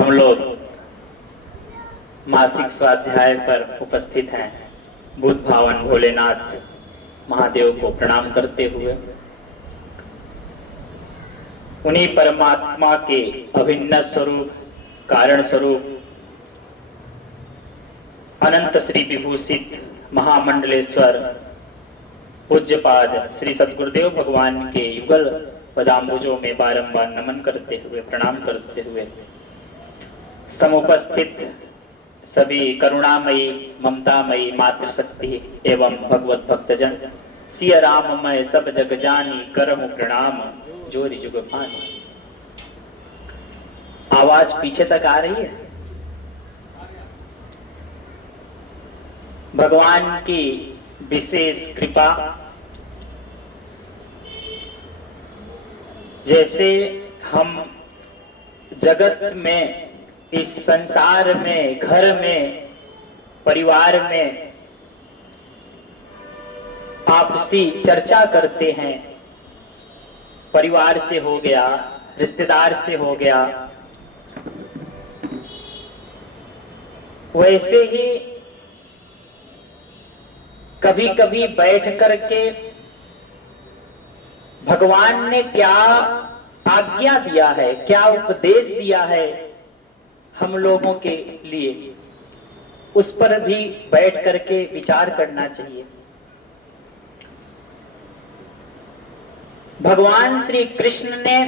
हम लोग मासिक स्वाध्याय पर उपस्थित हैं। बुद्ध भावन भोलेनाथ महादेव को प्रणाम करते हुए उन्हीं परमात्मा के अभिन्न स्वरूप, कारण स्वरूप, अनंत श्री विभूषित महामंडलेश्वर पूज्यपाद श्री सद्गुरुदेव भगवान के युगल पदाम्बुजों में बारंबार नमन करते हुए, प्रणाम करते हुए समुपस्थित सभी करुणामयी, ममतामयी मातृशक्ति एवं भगवत भक्तजन सिया राम मैं सब जग जानी करहूं प्रणाम जोरी जुग भानी। आवाज पीछे तक आ रही है। भगवान की विशेष कृपा, जैसे हम जगत में, इस संसार में, घर में, परिवार में आपसी चर्चा करते हैं, परिवार से हो गया, रिश्तेदार से हो गया, वैसे ही कभी कभी बैठ करके भगवान ने क्या आज्ञा दिया है, क्या उपदेश दिया है हम लोगों के लिए, उस पर भी बैठ करके विचार करना चाहिए। भगवान श्री कृष्ण ने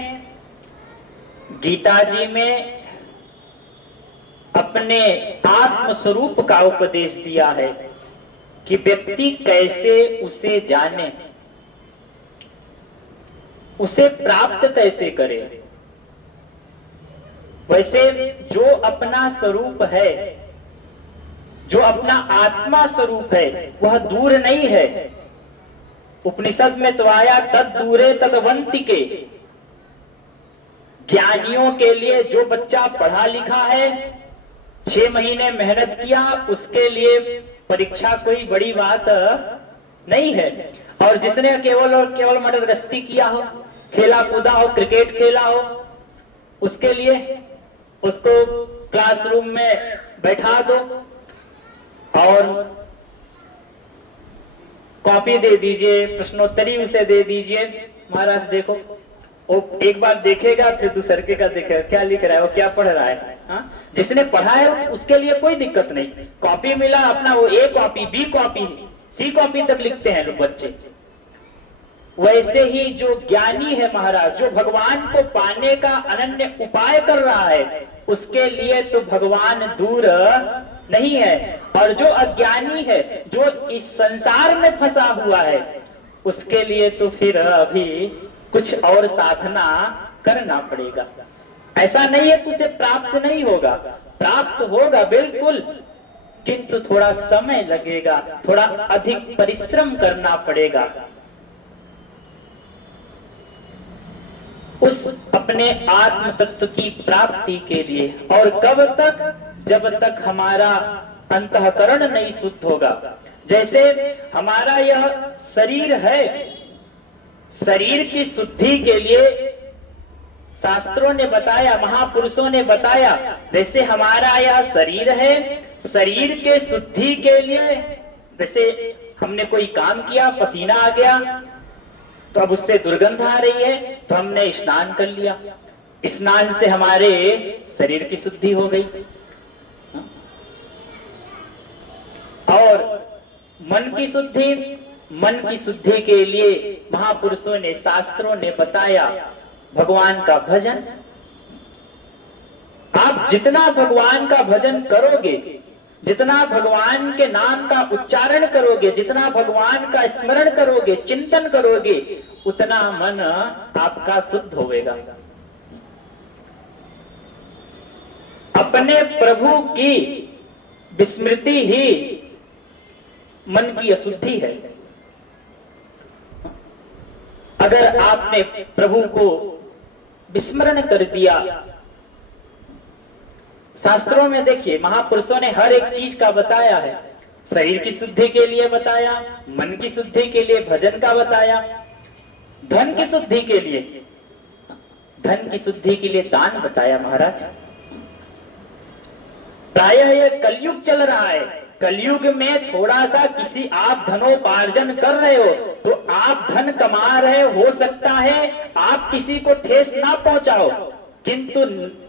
गीता जी में अपने आत्म स्वरूप का उपदेश दिया है कि व्यक्ति कैसे उसे जाने, उसे प्राप्त कैसे करे। वैसे जो अपना स्वरूप है, जो अपना आत्मा स्वरूप है, वह दूर नहीं है। उपनिषद में तो आया तद दूरे तदवंतिके। ज्ञानियों के लिए जो बच्चा पढ़ा लिखा है, 6 महीने मेहनत किया, उसके लिए परीक्षा कोई बड़ी बात नहीं है। और जिसने केवल और केवल मटर गश्ती किया हो, खेला कूदा हो, क्रिकेट खेला हो, उसके लिए उसको क्लासरूम में बैठा दो और कॉपी दे दीजिए, प्रश्नोत्तरी उसे दे दीजिए। महाराज देखो, वो एक बार देखेगा, फिर दूसरे का देखेगा क्या लिख रहा है, वो क्या पढ़ रहा है। हाँ? जिसने पढ़ा है उसके लिए कोई दिक्कत नहीं। कॉपी मिला अपना, वो A copy, B copy, C copy तक लिखते हैं लोग बच्चे। वैसे ही जो ज्ञानी है महाराज, जो भगवान को पाने का अनन्य उपाय कर रहा है, उसके लिए तो भगवान दूर नहीं है। और जो अज्ञानी है, जो इस संसार में फंसा हुआ है, उसके लिए तो फिर अभी कुछ और साधना करना पड़ेगा। ऐसा नहीं है कि उसे प्राप्त नहीं होगा, प्राप्त होगा बिल्कुल, किंतु थोड़ा समय लगेगा, थोड़ा अधिक परिश्रम करना पड़ेगा उस अपने आत्म तत्व की प्राप्ति के लिए। और कब तक? जब तक हमारा अंतःकरण नहीं शुद्ध होगा। जैसे हमारा यह शरीर है, शरीर की शुद्धि के लिए शास्त्रों ने बताया, महापुरुषों ने बताया, जैसे हमारा यह शरीर है, शरीर के शुद्धि के लिए, जैसे हमने कोई काम किया, पसीना आ गया, तो अब उससे दुर्गंध आ रही है, तो हमने स्नान कर लिया, स्नान से हमारे शरीर की शुद्धि हो गई। और मन की शुद्धि, मन की शुद्धि के लिए महापुरुषों ने, शास्त्रों ने बताया भगवान का भजन। आप जितना भगवान का भजन करोगे, जितना भगवान के नाम का उच्चारण करोगे, जितना भगवान का स्मरण करोगे, चिंतन करोगे, उतना मन आपका शुद्ध होगा। अपने प्रभु की विस्मृति ही मन की अशुद्धि है। अगर आपने प्रभु को विस्मरण कर दिया, शास्त्रों में देखिए महापुरुषों ने हर एक चीज का बताया है। शरीर की शुद्धि के लिए बताया, मन की शुद्धि के लिए भजन का बताया, धन की शुद्धि के लिए, धन की शुद्धि के लिए दान बताया महाराज। प्रायः ये कलयुग चल रहा है। कलयुग में थोड़ा सा किसी आप धनोपार्जन कर रहे हो तो आप धन कमा रहे हो सकता है आप किसी को ठेस ना पहुंचाओ, किंतु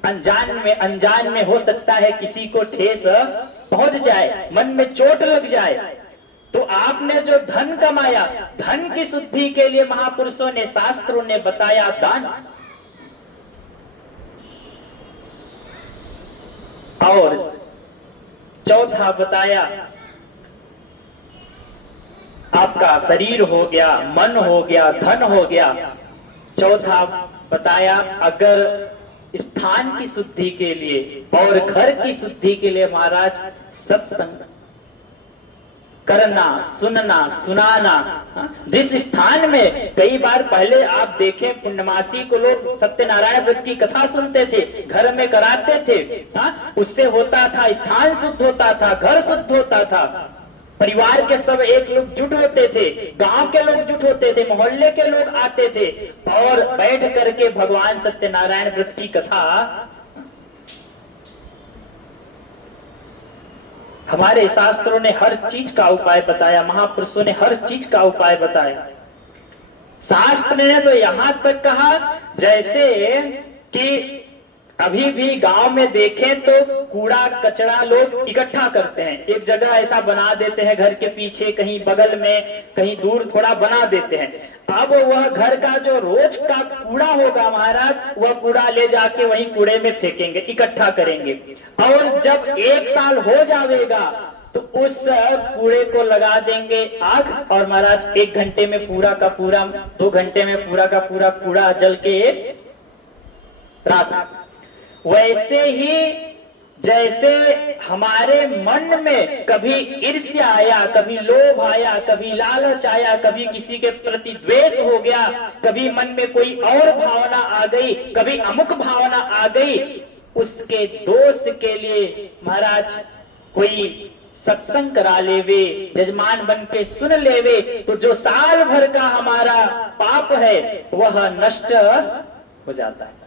अनजान में हो सकता है किसी को ठेस पहुंच जाए, मन में चोट लग जाए। तो आपने जो धन कमाया, धन की शुद्धि के लिए महापुरुषों ने, शास्त्रों ने बताया दान, और चौथा बताया आपका शरीर हो गया, मन हो गया, धन हो गया। चौथा बताया अगर स्थान की शुद्धि के लिए और घर की शुद्धि के लिए महाराज सत्संग करना, सुनना, सुनाना। जिस स्थान में कई बार पहले आप देखें पुण्यमासी को लोग सत्यनारायण व्रत की कथा सुनते थे, घर में कराते थे, उससे होता था स्थान शुद्ध होता था, घर शुद्ध होता था, परिवार के सब एक लोग जुट होते थे, गांव के लोग जुट होते थे, मोहल्ले के लोग आते थे और बैठ करके भगवान सत्यनारायण व्रत की कथा। हमारे शास्त्रों ने हर चीज का उपाय बताया, महापुरुषों ने हर चीज का उपाय बताया। शास्त्र ने तो यहां तक कहा जैसे कि अभी भी गांव में देखें तो कूड़ा कचरा लोग इकट्ठा करते हैं, एक जगह ऐसा बना देते हैं, घर के पीछे कहीं बगल में कहीं दूर थोड़ा बना देते हैं। अब वह घर का जो रोज का कूड़ा होगा महाराज, वह कूड़ा ले जाके वहीं कूड़े में फेंकेंगे, इकट्ठा करेंगे, और जब 1 साल हो जाएगा तो उस कूड़े को लगा देंगे आग, और महाराज 1 घंटे में पूरा का पूरा, 2 घंटे में पूरा का पूरा कूड़ा जल के राख। वैसे ही जैसे हमारे मन में कभी ईर्ष्या आया, कभी लोभ आया, कभी लालच आया, कभी किसी के प्रति द्वेष हो गया, कभी मन में कोई और भावना आ गई, कभी अमुक भावना आ गई, उसके दोष के लिए महाराज कोई सत्संग करा लेवे, जजमान बन के सुन लेवे, तो जो साल भर का हमारा पाप है वह नष्ट हो जाता है।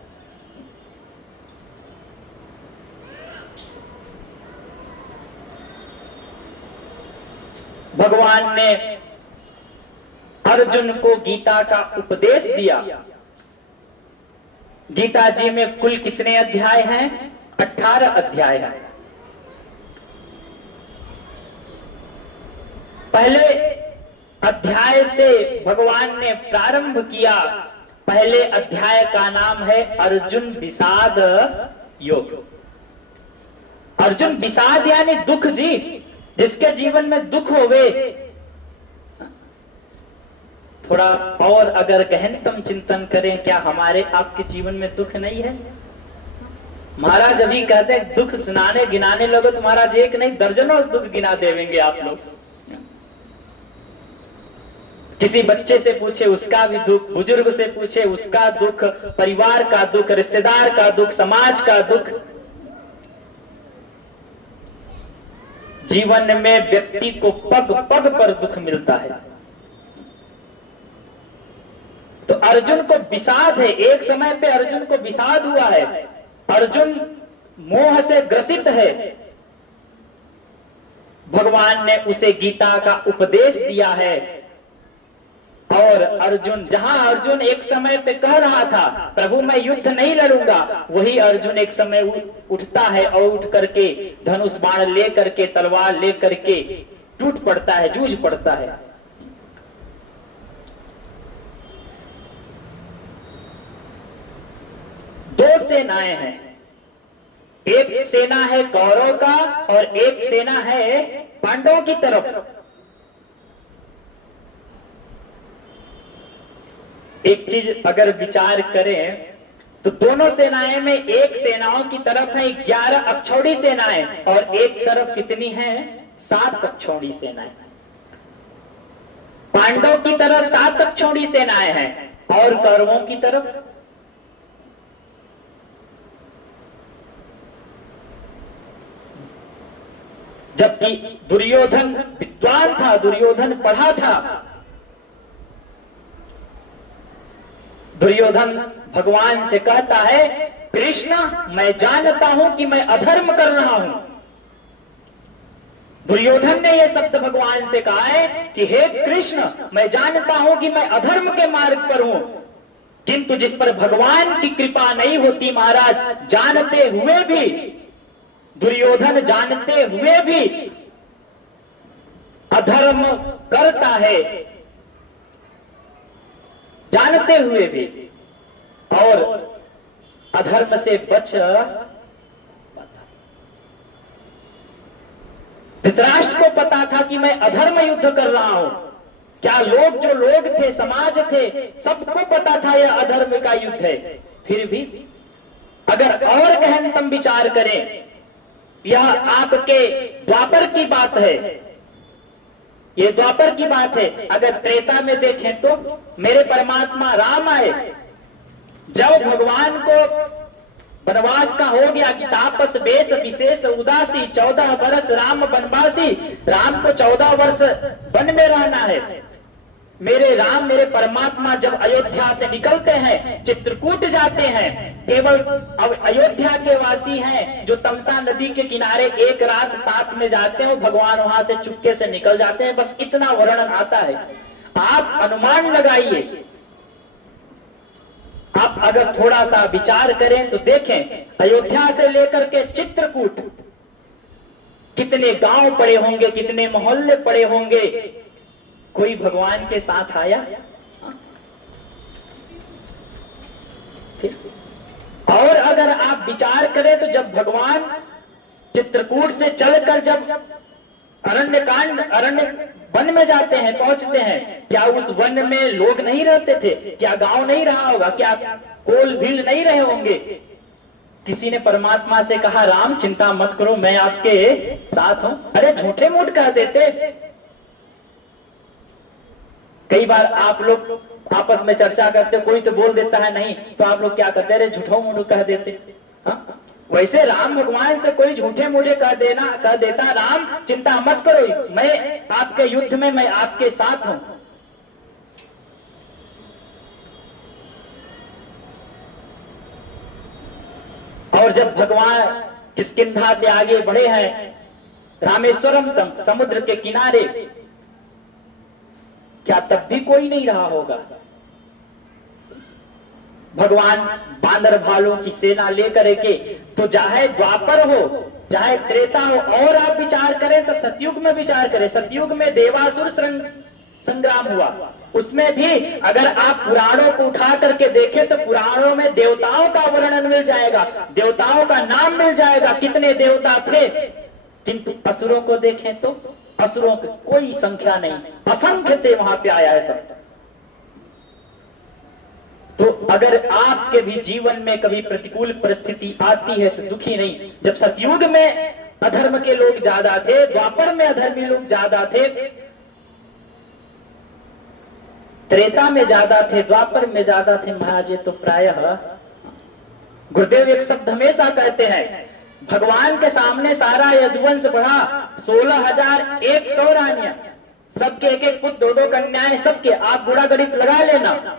भगवान ने अर्जुन को गीता का उपदेश दिया। गीता जी में कुल कितने अध्याय हैं? 18 अध्याय हैं। पहले अध्याय से भगवान ने प्रारंभ किया। पहले अध्याय का नाम है अर्जुन विषाद योग। अर्जुन विषाद यानी दुख जी, जिसके जीवन में दुख होवे, थोड़ा और अगर गहनतम चिंतन करें, क्या हमारे आपके जीवन में दुख नहीं है? महाराज अभी कहते हैं दुख सुनाने गिनाने लोगों तो महाराज एक नहीं दर्जनों दुख गिना देवेंगे आप लोग। किसी बच्चे से पूछे उसका भी दुख, बुजुर्ग से पूछे उसका दुख, परिवार का दुख, रिश्तेदार का दुख, समाज का दुख। जीवन में व्यक्ति को पग पग पर दुख मिलता है। तो अर्जुन को विषाद है, एक समय पे अर्जुन को विषाद हुआ है। अर्जुन मोह से ग्रसित है। भगवान ने उसे गीता का उपदेश दिया है। और अर्जुन, जहां अर्जुन एक समय पे कह रहा था प्रभु मैं युद्ध नहीं लड़ूंगा, वही अर्जुन एक समय उठता है और उठ करके धनुष बाण ले करके, तलवार ले करके टूट पड़ता है, जूझ पड़ता है। दो सेनाएं हैं, एक सेना है कौरव का और एक सेना है पांडवों की तरफ। एक चीज अगर विचार करें तो दोनों सेनाएं में, एक सेनाओं की तरफ है 11 अक्षौणी सेनाएं और एक तरफ कितनी है? 7 अक्षौणी सेनाएं। पांडव की तरफ 7 अक्षौणी सेनाएं हैं और कौरवों की तरफ जबकि दुर्योधन विद्वान था, दुर्योधन पढ़ा था। दुर्योधन भगवान से कहता है कृष्ण मैं जानता हूं कि मैं अधर्म कर रहा हूं, दुर्योधन ने यह शब्द भगवान से कहा है कि हे कृष्ण, मैं जानता हूं कि मैं अधर्म के मार्ग पर हूं, किंतु जिस पर भगवान की कृपा नहीं होती महाराज, जानते हुए भी, दुर्योधन जानते हुए भी अधर्म करता है, जानते हुए भी, और अधर्म से बच पाता। धृतराष्ट्र को पता था कि मैं अधर्म युद्ध कर रहा हूं। क्या लोग, जो लोग थे, समाज थे, सबको पता था यह अधर्म का युद्ध है। फिर भी अगर और गहनतम विचार करें, यह आपके द्वापर की बात है, ये द्वापर की बात है। अगर त्रेता में देखें तो मेरे परमात्मा राम आए, जब भगवान को वनवास का हो गया कि तापस बेस विशेष उदासी, 14 वर्ष राम वनवासी, राम को 14 वर्ष वन में रहना है। मेरे राम, मेरे परमात्मा जब अयोध्या से निकलते हैं, चित्रकूट जाते हैं, केवल अब अयोध्या के वासी हैं जो तमसा नदी के किनारे एक रात साथ में जाते हैं, भगवान वहां से चुपके से निकल जाते हैं, बस इतना वर्णन आता है। आप अनुमान लगाइए, आप अगर थोड़ा सा विचार करें तो देखें, अयोध्या से लेकर के चित्रकूट कितने गांव पड़े होंगे, कितने मोहल्ले पड़े होंगे। कोई भगवान के साथ आया? फिर और अगर आप विचार करें तो जब भगवान चित्रकूट से चलकर जब अरण्य वन में जाते हैं, पहुंचते हैं, क्या उस वन में लोग नहीं रहते थे? क्या गांव नहीं रहा होगा? क्या कोल भील नहीं रहे होंगे? किसी ने परमात्मा से कहा, राम चिंता मत करो, मैं आपके साथ हूं। अरे झूठे मूठ कह देते। कई बार आप लोग आपस में चर्चा करते, कोई तो बोल देता है नहीं, तो आप लोग क्या करते? अरे झूठो मूठ कह देते। हाँ? वैसे राम भगवान से कोई झूठे मूठे कह देता, राम चिंता मत करो, मैं आपके युद्ध में, मैं आपके साथ हूं। और जब भगवान किष्किंधा से आगे बढ़े हैं, रामेश्वरम तक, समुद्र के किनारे, क्या तब भी कोई नहीं रहा होगा? भगवान बांदर भालू की सेना लेकर के, तो चाहे द्वापर हो चाहे त्रेता हो, और आप विचार करें तो सतयुग में विचार करें, सतयुग में देवासुर संग्राम हुआ, उसमें भी अगर आप पुराणों को उठा करके देखें तो पुराणों में देवताओं का वर्णन मिल जाएगा, देवताओं का नाम मिल जाएगा, कितने देवता थे। किंतु असुरों को देखें तो असुरों की कोई संख्या नहीं, असंख्य थे, वहां पे आया है सब। तो अगर आपके भी जीवन में कभी प्रतिकूल परिस्थिति आती है तो दुखी नहीं। जब सतयुग में अधर्म के लोग ज्यादा थे, द्वापर में अधर्मी लोग ज्यादा थे, त्रेता में ज्यादा थे, द्वापर में ज्यादा थे महाराज, ये तो प्रायः गुरुदेव एक शब्द हमेशा कहते हैं, भगवान के सामने सारा यदुवंश बढ़ा, 16,100 रानियां, सबके एक एक पुत्र, 2-2 कन्याएं, सबके, आप गुणा गणित लगा लेना।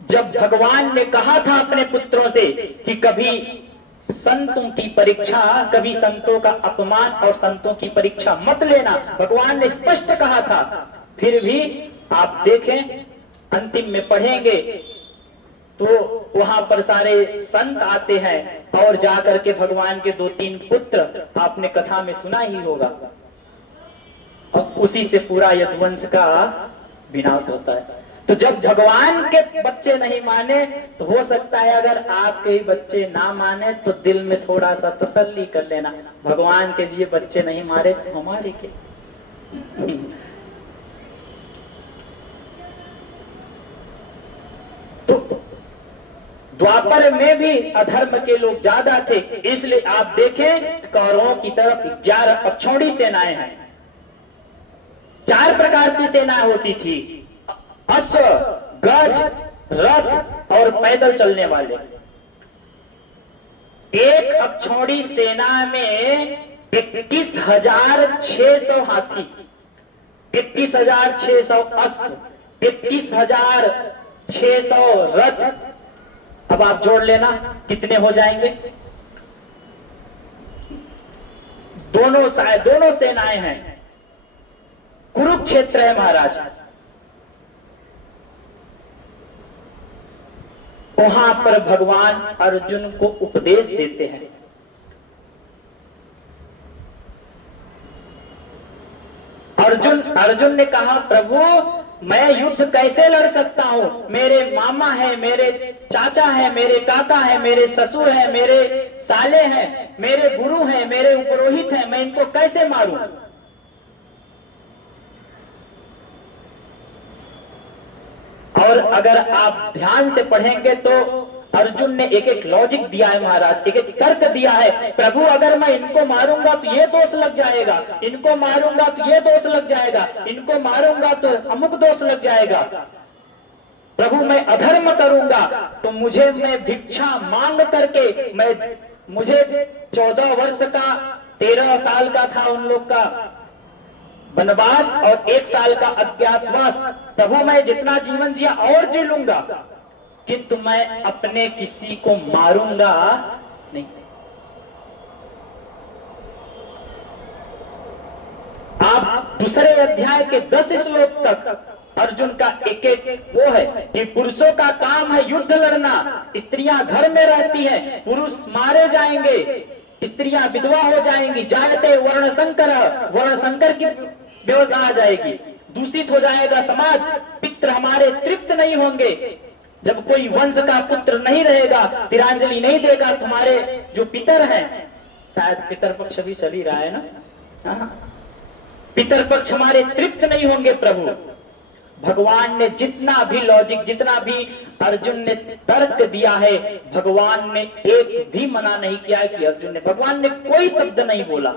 जब भगवान ने कहा था अपने पुत्रों से कि कभी संतों की परीक्षा, कभी संतों का अपमान और संतों की परीक्षा मत लेना, भगवान ने स्पष्ट कहा था। फिर भी आप देखें, अंतिम में पढ़ेंगे तो वहां पर सारे संत आते हैं और जाकर के भगवान के 2-3 पुत्र, आपने कथा में सुना ही होगा, और उसी से पूरा यदुवंश का विनाश होता है। तो जब भगवान के बच्चे नहीं माने, तो हो सकता है अगर आपके बच्चे ना माने तो दिल में थोड़ा सा तसल्ली कर लेना, भगवान के जी बच्चे नहीं मारे तो हमारे के। तो द्वापर में भी अधर्म के लोग ज्यादा थे, इसलिए आप देखें कौरवों की तरफ 11 अक्षौणी सेनाएं हैं। 4 प्रकार की सेनाएं होती थी, अश्व, गज, रथ और पैदल चलने वाले। एक अक्षौणी सेना में 21,600 हाथी, 21,600 अश्व, 21,600 रथ। अब आप जोड़ लेना कितने हो जाएंगे? दोनों सेनाएं हैं, कुरुक्षेत्र है महाराज। वहां पर भगवान अर्जुन को उपदेश देते हैं। अर्जुन ने कहा, प्रभु मैं युद्ध कैसे लड़ सकता हूं? मेरे मामा है, मेरे चाचा है, मेरे काका है, मेरे ससुर है, मेरे साले हैं, मेरे गुरु हैं, मेरे पुरोहित हैं, मैं इनको कैसे मारूं? और अगर आप ध्यान से पढ़ेंगे तो अर्जुन ने एक एक लॉजिक दिया है महाराज, एक एक तर्क दिया है। प्रभु अगर मैं इनको मारूंगा तो ये दोष लग जाएगा, इनको मारूंगा तो ये दोष लग जाएगा, इनको मारूंगा तो अमुक दोष लग जाएगा। प्रभु मैं अधर्म करूंगा तो मैं भिक्षा मांग करके मुझे 14 वर्ष का 13 साल का था उन लोग का वनवास और 1 साल का अज्ञातवास। प्रभु मैं जितना जीवन जिया और जी लूंगा, किंतु मैं अपने किसी को मारूंगा नहीं। आप दूसरे अध्याय के 10 श्लोक तक अर्जुन का एक एक वो है कि पुरुषों का काम है युद्ध लड़ना, स्त्रियां घर में रहती हैं, पुरुष मारे जाएंगे, स्त्रियां विधवा हो जाएंगी, जायते वर्ण संकर की व्यवस्था आ जाएगी, दूषित हो जाएगा समाज, पितृ हमारे तृप्त नहीं होंगे। जब कोई वंश का पुत्र नहीं रहेगा, तिरांजलि नहीं देगा, तुम्हारे जो पितर हैं, शायद पितर पक्ष भी चल ही रहा है ना, पितर पक्ष हमारे तृप्त नहीं होंगे। प्रभु भगवान ने जितना भी लॉजिक, जितना भी अर्जुन ने तर्क दिया है, भगवान ने एक भी मना नहीं किया कि अर्जुन ने, भगवान ने कोई शब्द नहीं बोला।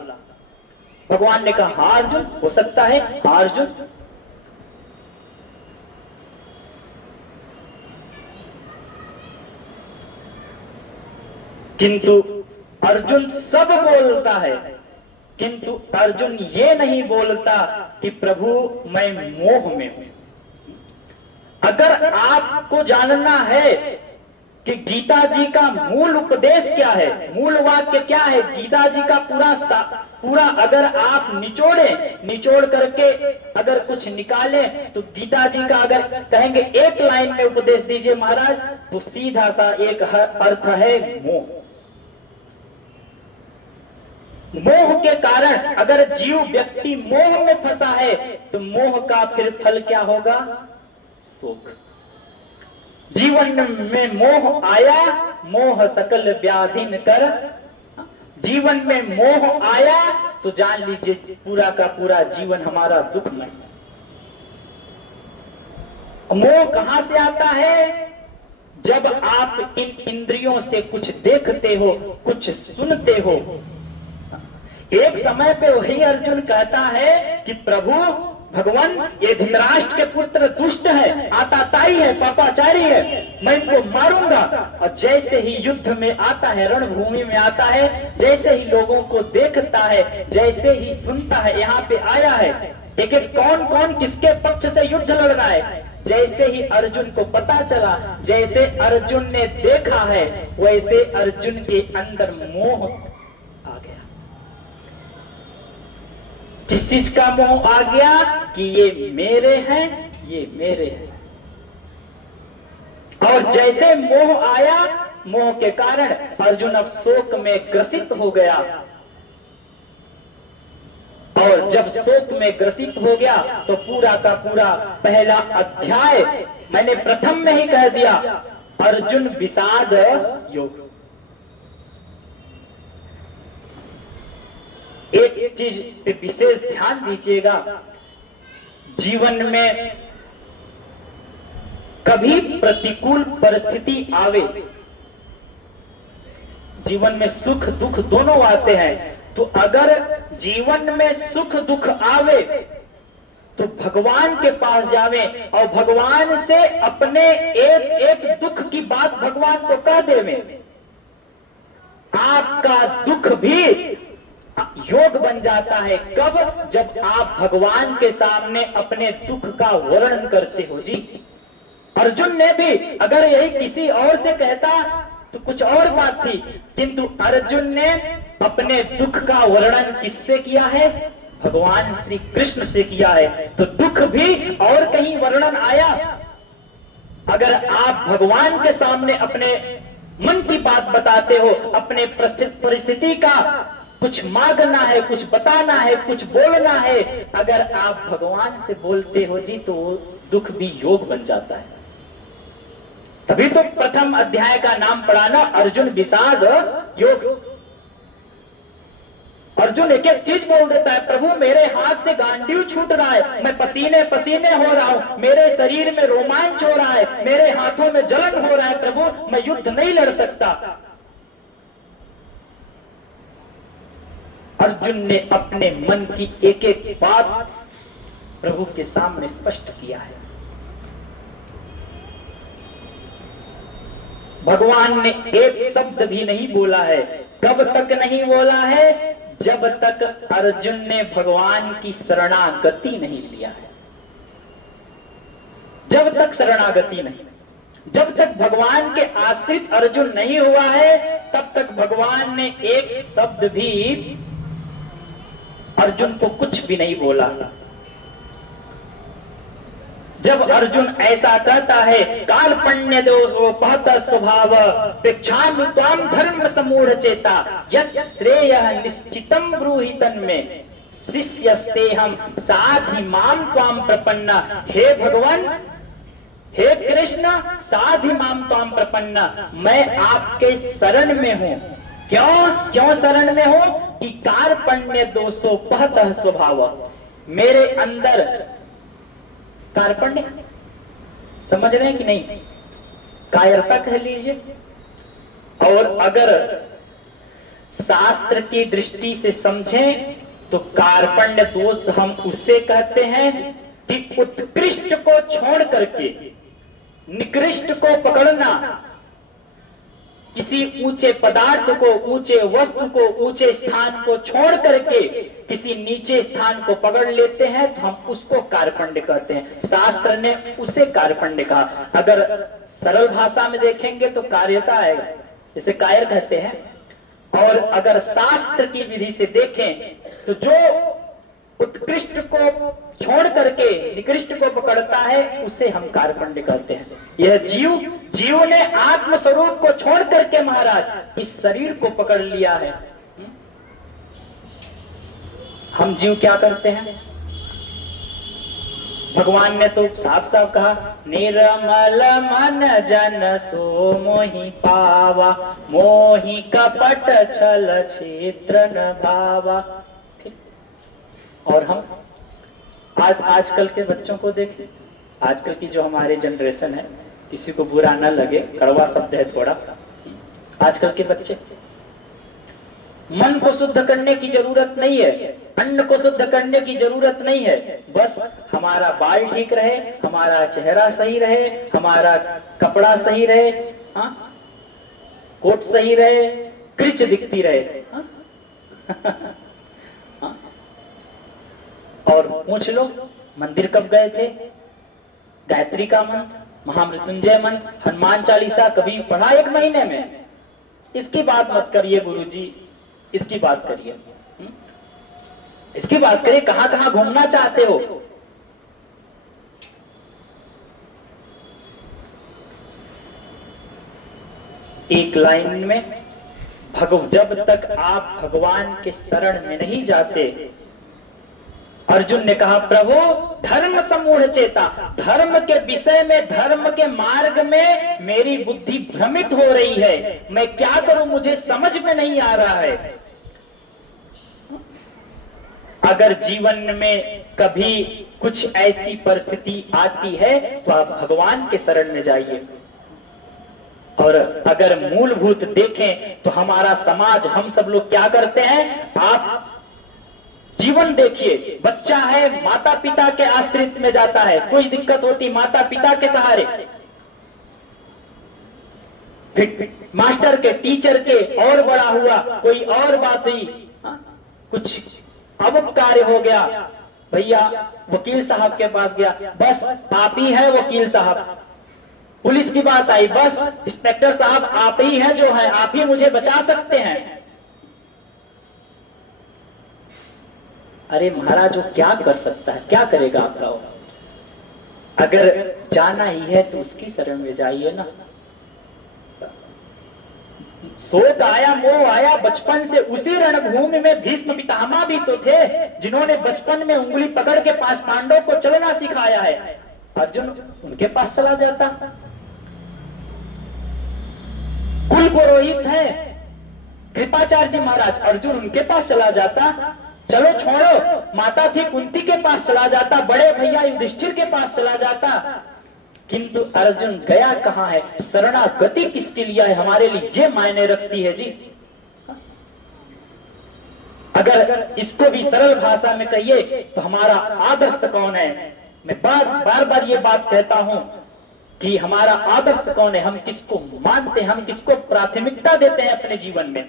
भगवान ने कहा हाँ अर्जुन हो सकता है, हाँ अर्जुन। किंतु अर्जुन सब बोलता है, किंतु अर्जुन ये नहीं बोलता कि प्रभु मैं मोह में हूं। अगर आपको जानना है कि गीता जी का मूल उपदेश क्या है, मूल वाक्य क्या है, गीता जी का पूरा अगर आप निचोड़ करके अगर कुछ निकालें तो गीता जी का अगर कहेंगे एक लाइन में उपदेश दीजिए महाराज, तो सीधा सा एक अर्थ है मोह। मोह के कारण अगर जीव व्यक्ति मोह में फंसा है तो मोह का फिर फल क्या होगा? शोक। जीवन में मोह आया, मोह सकल व्याधिन कर। जीवन में मोह आया तो जान लीजिए पूरा का पूरा जीवन हमारा दुखमय। मोह कहां से आता है? जब आप इन इंद्रियों से कुछ देखते हो, कुछ सुनते हो। एक समय पे वही अर्जुन कहता है कि प्रभु भगवान ये धृतराष्ट्र के पुत्र दुष्ट है, आताताई है, पापाचारी है, मैं इनको मारूंगा। और जैसे ही युद्ध में आता है, रणभूमि में आता है, जैसे ही लोगों को देखता है, जैसे ही सुनता है, यहाँ पे आया है एक एक कौन कौन किसके पक्ष से युद्ध लड़ रहा है, जैसे ही अर्जुन को पता चला, जैसे अर्जुन ने देखा है, वैसे अर्जुन के अंदर मोह आ गया। किस चीज का मोह आ गया? कि ये मेरे हैं, ये मेरे हैं। और जैसे मोह आया, मोह के कारण अर्जुन अब शोक में ग्रसित हो गया। और जब शोक में ग्रसित हो गया तो पूरा का पूरा पहला अध्याय मैंने प्रथम में ही कह दिया, अर्जुन विषाद योग। एक चीज पे विशेष ध्यान दीजिएगा, जीवन में कभी प्रतिकूल परिस्थिति आवे, जीवन में सुख दुख दोनों आते हैं, तो अगर जीवन में सुख दुख आवे तो भगवान के पास जावे और भगवान से अपने एक एक दुख की बात भगवान को कह देवे। आपका दुख भी योग बन जाता है। कब? जब आप भगवान के सामने अपने दुख का वर्णन करते हो। जी अर्जुन ने भी अगर यही किसी और से कहता तो कुछ और बात थी, किंतु अर्जुन ने अपने दुख का वर्णन किससे किया है? भगवान श्री कृष्ण से किया है। तो दुख भी और कहीं वर्णन आया? अगर आप भगवान के सामने अपने मन की बात बताते हो, अपने परिस्थिति का कुछ मांगना है, कुछ बताना है, कुछ बोलना है, अगर आप भगवान से बोलते हो जी, तो दुख भी योग बन जाता है। तभी तो प्रथम अध्याय का नाम पड़ा ना, अर्जुन विषाद योग। अर्जुन एक एक चीज बोल देता है, प्रभु मेरे हाथ से गांडीव छूट रहा है, मैं पसीने पसीने हो रहा हूं, मेरे शरीर में रोमांच हो रहा है, मेरे हाथों में जलन हो रहा है, प्रभु मैं युद्ध नहीं लड़ सकता। अर्जुन ने अपने मन की एक एक बात प्रभु के सामने स्पष्ट किया है। भगवान ने एक शब्द भी नहीं बोला है। कब तक नहीं बोला है? जब तक अर्जुन ने भगवान की शरणागति नहीं लिया है। जब तक शरणागति नहीं, जब तक भगवान के आश्रित अर्जुन नहीं हुआ है, तब तक भगवान ने एक शब्द भी अर्जुन को कुछ भी नहीं बोला। जब अर्जुन ऐसा कहता है, कार्पण्य दोषोपहत स्वभाव प्रेक्षामि त्वाम धर्म समूढ़ चेता यत् श्रेयः निश्चितं ब्रूहि तन्मे शिष्यस्तेहं साधि माम त्वाम प्रपन्ना। हे भगवान, हे कृष्ण, साधि माम त्वाम प्रपन्ना, मैं आपके शरण में हूं। क्यों शरण में हूं? कि कार्पण्य दोषोपहत स्वभाव, मेरे अंदर कार्पण्य, समझ रहे हैं कि नहीं? कायरता कह लीजिए। और अगर शास्त्र की दृष्टि से समझें तो कार्पण्य दोष हम उससे कहते हैं कि उत्कृष्ट को छोड़ करके निकृष्ट को पकड़ना, किसी ऊंचे पदार्थ को, ऊंचे वस्तु को, ऊंचे स्थान को छोड़ करके किसी नीचे स्थान को पकड़ लेते हैं, तो हम उसको कार्पण्य कहते हैं। शास्त्र ने उसे कार्पण्य कहा। अगर सरल भाषा में देखेंगे तो कार्यता आएगा, जैसे कायर कहते हैं। और अगर शास्त्र की विधि से देखें तो जो उत्कृष्ट को छोड़ करके निकृष्ट को पकड़ता है, उसे हम कार्पण्य कहते हैं। यह जीव ने आत्म स्वरूप को छोड़ करके महाराज इस शरीर को पकड़ लिया है। हम जीव क्या करते हैं? भगवान ने तो साफ साफ कहा, निर्मल मन जन सो मोहि पावा, मोहि कपट छल क्षेत्र न भावा। और हम आजकल के बच्चों को देखें, आजकल की जो हमारी जनरेशन है, किसी को बुरा न लगे, कड़वा शब्द है थोड़ा, आजकल के बच्चे, मन को शुद्ध करने की जरूरत नहीं है, अन्न को शुद्ध करने की जरूरत नहीं है, बस हमारा बाल ठीक रहे, हमारा चेहरा सही रहे, हमारा कपड़ा सही रहे, कोट सही रहे, क्रिच दिखती रहे। और पूछ लो मंदिर कब गए थे? गायत्री का मंत्र, महामृत्युंजय मंत्र, हनुमान चालीसा कभी पढ़ा एक महीने में? इसकी बात मत करिए गुरुजी, इसकी बात करिए, इसकी बात करिए। कहां कहां घूमना चाहते हो? एक लाइन में जब तक आप भगवान के शरण में नहीं जाते, अर्जुन ने कहा, प्रभु धर्म समूढ़ चेता, धर्म के विषय में, धर्म के मार्ग में मेरी बुद्धि भ्रमित हो रही है, मैं क्या करूं, मुझे समझ में नहीं आ रहा है। अगर जीवन में कभी कुछ ऐसी परिस्थिति आती है तो आप भगवान के शरण में जाइए। और अगर मूलभूत देखें तो हमारा समाज, हम सब लोग क्या करते हैं? आप जीवन देखिए, बच्चा है माता पिता के आश्रित में जाता है, कुछ दिक्कत होती माता पिता के सहारे, फिर मास्टर के, टीचर के, और बड़ा हुआ कोई और बात हुई, कुछ अब कार्य हो गया, भैया वकील साहब के पास गया, बस आप ही है वकील साहब। पुलिस की बात आई, बस इंस्पेक्टर साहब आप ही हैं जो है, आप ही मुझे बचा सकते हैं। अरे महाराज वो क्या कर सकता है, क्या करेगा आपका वो? अगर जाना ही है तो उसकी शरण में जाइए ना। शोक आया मोह आया बचपन से, उसी रणभूमि में भीष्म पितामह भी तो थे जिन्होंने बचपन में उंगली पकड़ के 5 पांडवों को चलना सिखाया है। अर्जुन उनके पास चला जाता। कुल पुरोहित है कृपाचार्य जी महाराज, अर्जुन उनके पास चला जाता। चलो छोड़ो, माता थी कुंती के पास चला जाता, बड़े भैया युधिष्ठिर के पास चला जाता। किंतु अर्जुन गया कहां है? शरणागति किसके लिए है? हमारे लिए ये मायने रखती है जी। अगर इसको भी सरल भाषा में कहिए तो हमारा आदर्श कौन है? मैं बार बार ये बात कहता हूं कि हमारा आदर्श कौन है, हम किसको मानते हैं, हम किसको प्राथमिकता देते हैं अपने जीवन में।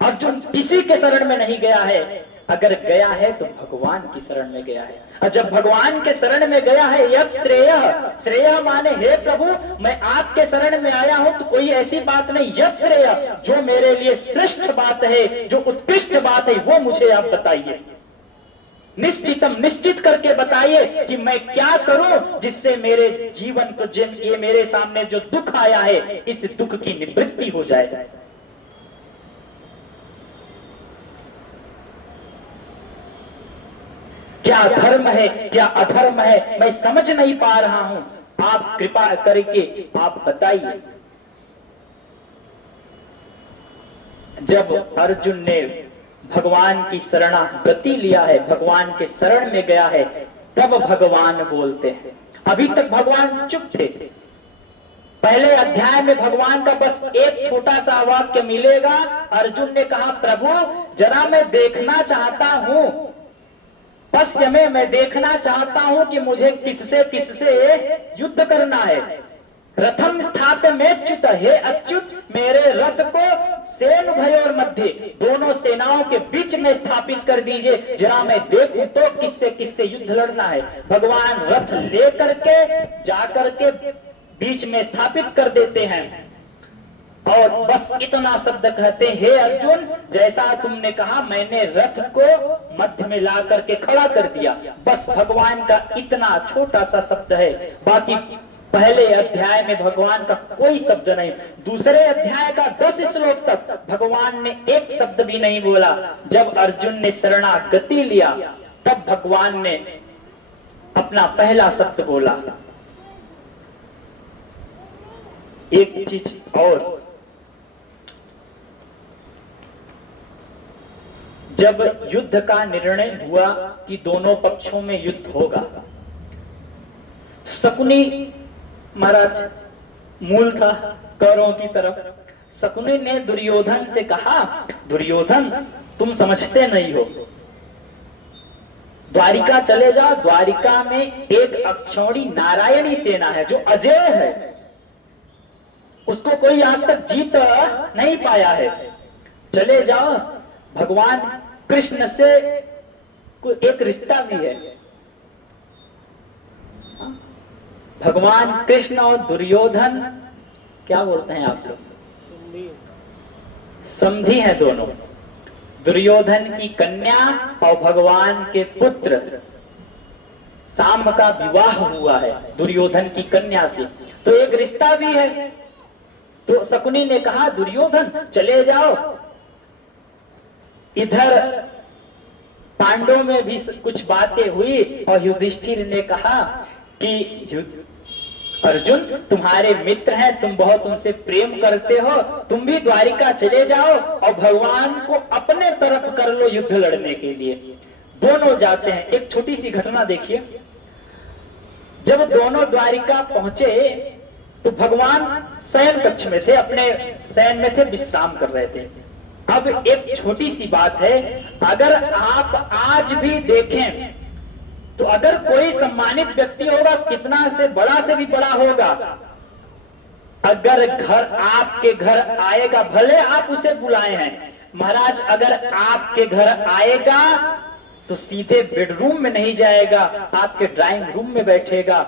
अर्जुन किसी के शरण में नहीं गया है, अगर गया है तो भगवान की शरण में गया है। और जब भगवान के शरण में गया है, यत् श्रेयः, श्रेयः माने हे प्रभु मैं आपके शरण में आया हूं तो कोई ऐसी बात नहीं, यत् श्रेयः जो मेरे लिए श्रेष्ठ बात है, जो उत्कृष्ट बात है वो मुझे आप बताइए। निश्चितम, निश्चित करके बताइए कि मैं क्या करूं जिससे मेरे जीवन को, ये मेरे सामने जो दुख आया है इस दुख की निवृत्ति हो जाए। क्या धर्म है क्या अधर्म है मैं समझ नहीं पा रहा हूं, आप कृपा करके आप बताइए। जब अर्जुन ने भगवान की शरणागति लिया है, भगवान के शरण में गया है, तब भगवान बोलते हैं। अभी तक भगवान चुप थे। पहले अध्याय में भगवान का बस एक छोटा सा वाक्य मिलेगा। अर्जुन ने कहा प्रभु जरा मैं देखना चाहता हूं, पश्य में मैं देखना चाहता हूं कि मुझे किससे किससे युद्ध करना है। रथम स्थाप्य मेच्युत, हे अच्युत मेरे रथ को सेनोभयोर मध्य, दोनों सेनाओं के बीच में स्थापित कर दीजिए, जरा मैं देखूं तो किससे किससे युद्ध लड़ना है। भगवान रथ लेकर के जाकर के बीच में स्थापित कर देते हैं और बस इतना शब्द कहते हैं, हे अर्जुन जैसा तुमने कहा मैंने रथ को मध्य में ला करके खड़ा कर दिया। बस भगवान का इतना छोटा सा शब्द है। बाकी पहले अध्याय में भगवान का कोई शब्द नहीं, दूसरे अध्याय का 10 श्लोक तक भगवान ने एक शब्द भी नहीं बोला। जब अर्जुन ने शरणागति लिया तब भगवान ने अपना पहला शब्द बोला। एक चीज और, जब युद्ध का निर्णय हुआ कि दोनों पक्षों में युद्ध होगा तो शकुनी महाराज मूल था कौरवों की तरफ। शकुनी ने दुर्योधन से कहा दुर्योधन तुम समझते नहीं हो, द्वारिका चले जाओ, द्वारिका में एक अक्षौणी नारायणी सेना है जो अजय है, उसको कोई आज तक जीत नहीं पाया है। चले जाओ, भगवान कृष्ण से एक रिश्ता भी है। भगवान कृष्ण और दुर्योधन क्या बोलते हैं आप लोग? समधी हैं दोनों। दुर्योधन की कन्या और भगवान के पुत्र साम का विवाह हुआ है दुर्योधन की कन्या से, तो एक रिश्ता भी है। तो शकुनी ने कहा दुर्योधन चले जाओ, इधर पांडवों में भी कुछ बातें हुई और युधिष्ठिर ने कहा कि अर्जुन तुम्हारे मित्र हैं, तुम बहुत उनसे प्रेम करते हो, तुम भी द्वारिका चले जाओ और भगवान को अपने तरफ कर लो युद्ध लड़ने के लिए। दोनों जाते हैं। एक छोटी सी घटना देखिए, जब दोनों द्वारिका पहुंचे तो भगवान शयन कक्ष में थे, अपने शयन में थे, विश्राम कर रहे थे। अब एक छोटी सी बात है, अगर आप आज भी देखें तो अगर कोई सम्मानित व्यक्ति होगा कितना से भी बड़ा होगा, अगर घर आपके घर आएगा, भले आप उसे बुलाए हैं महाराज, अगर आपके घर आएगा तो सीधे बेडरूम में नहीं जाएगा, आपके ड्राइंग रूम में बैठेगा,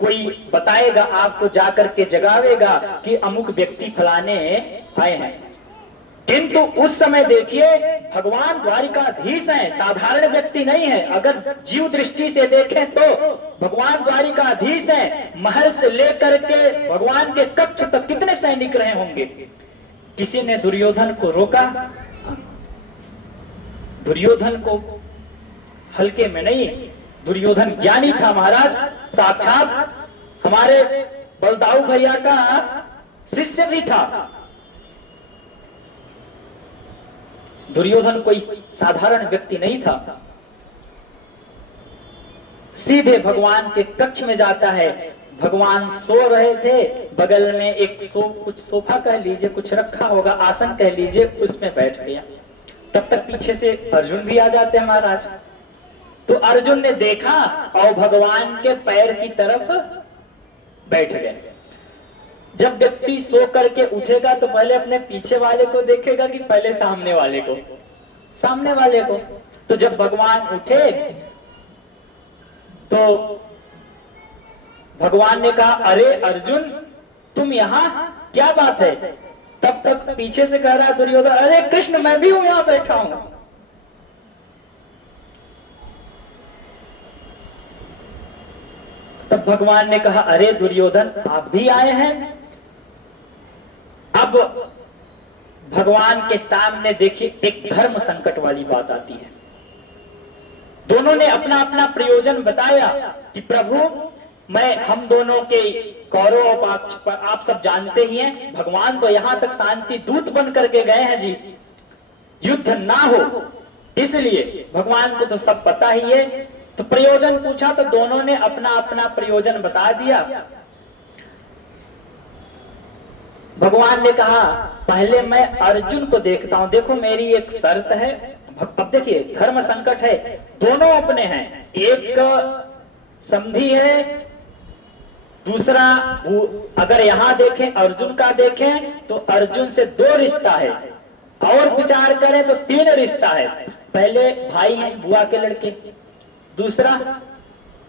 कोई बताएगा आपको, जाकर के जगावेगा कि अमुक व्यक्ति फलाने आए हैं। किंतु उस समय देखिए भगवान द्वारिकाधीश हैं, साधारण व्यक्ति नहीं है। अगर जीव दृष्टि से देखें तो भगवान द्वारिकाधीश हैं। महल से लेकर के भगवान के कक्ष तक कितने सैनिक रहे होंगे। किसी ने दुर्योधन को रोका? दुर्योधन को हल्के में नहीं, दुर्योधन ज्ञानी था महाराज, साक्षात हमारे बलदाऊ भैया का शिष्य भी था। दुर्योधन कोई साधारण व्यक्ति नहीं था। सीधे भगवान के कक्ष में जाता है। भगवान सो रहे थे, बगल में एक कुछ सोफा कह लीजिए, कुछ रखा होगा, आसन कह लीजिए, उसमें बैठ गया। तब तक पीछे से अर्जुन भी आ जाते हैं महाराज। तो अर्जुन ने देखा और भगवान के पैर की तरफ बैठ गए। जब व्यक्ति सो करके उठेगा तो पहले अपने पीछे वाले को देखेगा कि पहले सामने वाले को? सामने वाले को। तो जब भगवान उठे तो भगवान ने कहा, अरे अर्जुन तुम यहां, क्या बात है? तब तक पीछे से कह रहा दुर्योधन, अरे कृष्ण मैं भी हूं, यहां बैठा हूं। तब भगवान ने कहा, अरे दुर्योधन आप भी आए हैं? अब भगवान के सामने देखिए एक धर्म संकट वाली बात आती है। दोनों ने अपना अपना प्रयोजन बताया कि प्रभु हम दोनों के कौरव पक्ष पर आप सब जानते ही हैं। भगवान तो यहां तक शांति दूत बन करके गए हैं जी, युद्ध ना हो, इसलिए भगवान को तो सब पता ही है। तो प्रयोजन पूछा तो दोनों ने अपना अपना प्रयोजन बता दिया। भगवान ने कहा, पहले मैं अर्जुन को देखता हूं, देखो मेरी एक शर्त है। अब देखिए धर्म संकट है, दोनों अपने हैं, एक समधी है, दूसरा अगर यहां देखें अर्जुन का देखें तो अर्जुन से 2 रिश्ता है, और विचार करें तो 3 रिश्ता है। पहले भाई हैं बुआ के लड़के, दूसरा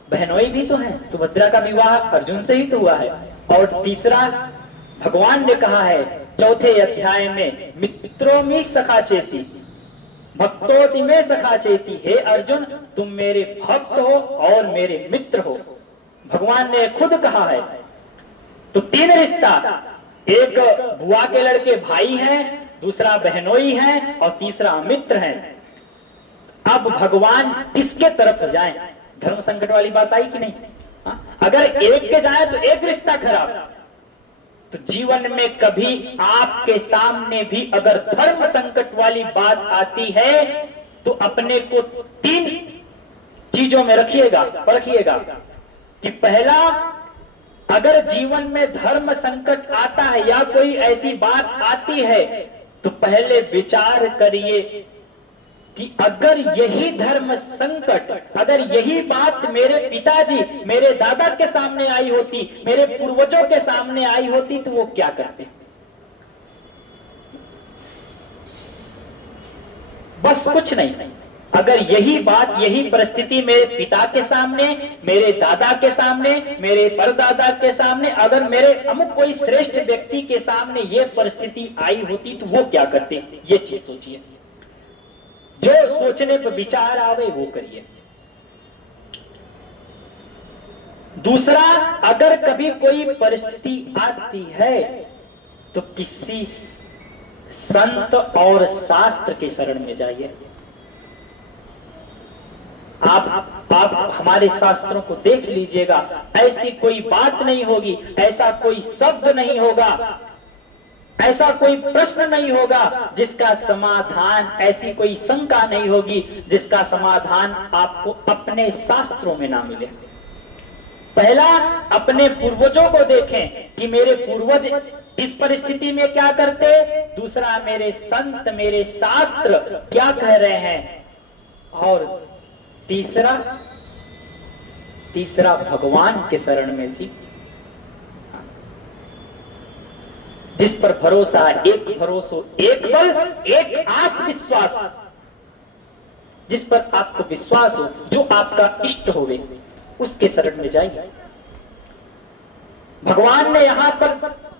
बहनोई भी तो है, सुभद्रा का विवाह अर्जुन से ही तो हुआ है, और तीसरा भगवान ने कहा है 4थे अध्याय में, मित्रों में सखा चेती भक्तों में सखा चेती। हे अर्जुन तुम मेरे भक्त हो और मेरे मित्र हो, भगवान ने खुद कहा है। तो 3 रिश्ता, एक बुआ के लड़के भाई हैं, दूसरा बहनोई है और तीसरा मित्र है। अब भगवान किसके तरफ जाएं? धर्म संकट वाली बात आई कि नहीं? अगर एक के जाए तो एक रिश्ता खराब। तो जीवन में कभी आपके सामने भी अगर धर्म संकट वाली बात आती है तो अपने को 3 चीजों में रखिएगा, परखिएगा कि पहला, अगर जीवन में धर्म संकट आता है या कोई ऐसी बात आती है तो पहले विचार करिए कि अगर यही धर्म संकट, अगर यही बात मेरे पिताजी, मेरे दादा के सामने आई होती, मेरे पूर्वजों के सामने आई होती तो वो क्या करते? बस कुछ नहीं। अगर यही बात, यही परिस्थिति मेरे पिता के सामने, मेरे दादा के सामने, मेरे परदादा के सामने, अगर मेरे अमुक कोई श्रेष्ठ व्यक्ति के सामने ये परिस्थिति आई होती तो वो क्या करते? ये चीज सोचिए। जो सोचने पर विचार आवे वो करिए। दूसरा, अगर कभी कोई परिस्थिति आती है तो किसी संत और शास्त्र के शरण में जाइए। आप हमारे शास्त्रों को देख लीजिएगा, ऐसी कोई बात नहीं होगी, ऐसा कोई शब्द नहीं होगा, ऐसा कोई प्रश्न नहीं होगा जिसका समाधान, ऐसी कोई शंका नहीं होगी जिसका समाधान आपको अपने शास्त्रों में ना मिले। पहला, अपने पूर्वजों को देखें कि मेरे पूर्वज इस परिस्थिति में क्या करते। दूसरा, मेरे संत, मेरे शास्त्र क्या कह रहे हैं। और तीसरा भगवान के शरण में जी, जिस पर भरोसा, एक भरोसो एक बल एक आस विश्वास, जिस पर आपको विश्वास हो, जो आपका इष्ट होवे, उसके शरण में जाइए। भगवान ने यहां पर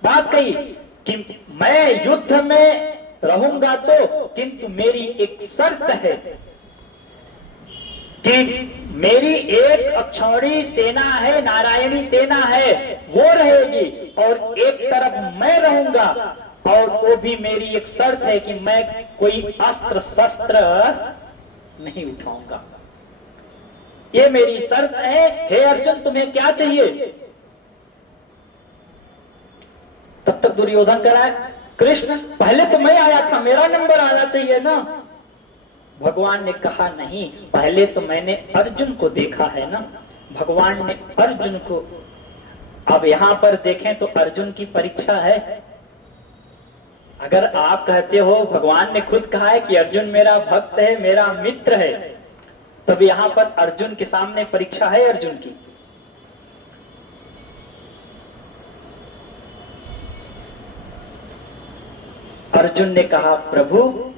बात कही कि मैं युद्ध में रहूंगा तो, किंतु मेरी एक शर्त है कि मेरी एक अक्षौणी सेना है, नारायणी सेना है, वो रहेगी और एक तरफ मैं रहूंगा, और वो भी मेरी एक शर्त है कि मैं कोई अस्त्र शस्त्र नहीं उठाऊंगा। ये मेरी शर्त है। हे अर्जुन, तुम्हें क्या चाहिए? तब तक दुर्योधन कह रहा है, कृष्ण पहले तो मैं आया था, मेरा नंबर आना चाहिए ना। भगवान ने कहा नहीं, पहले तो मैंने अर्जुन को देखा है ना। भगवान ने अर्जुन को, अब यहां पर देखें तो अर्जुन की परीक्षा है। अगर आप कहते हो भगवान ने खुद कहा है कि अर्जुन मेरा भक्त है, मेरा मित्र है, तब यहां पर अर्जुन के सामने परीक्षा है अर्जुन की। अर्जुन ने कहा, प्रभु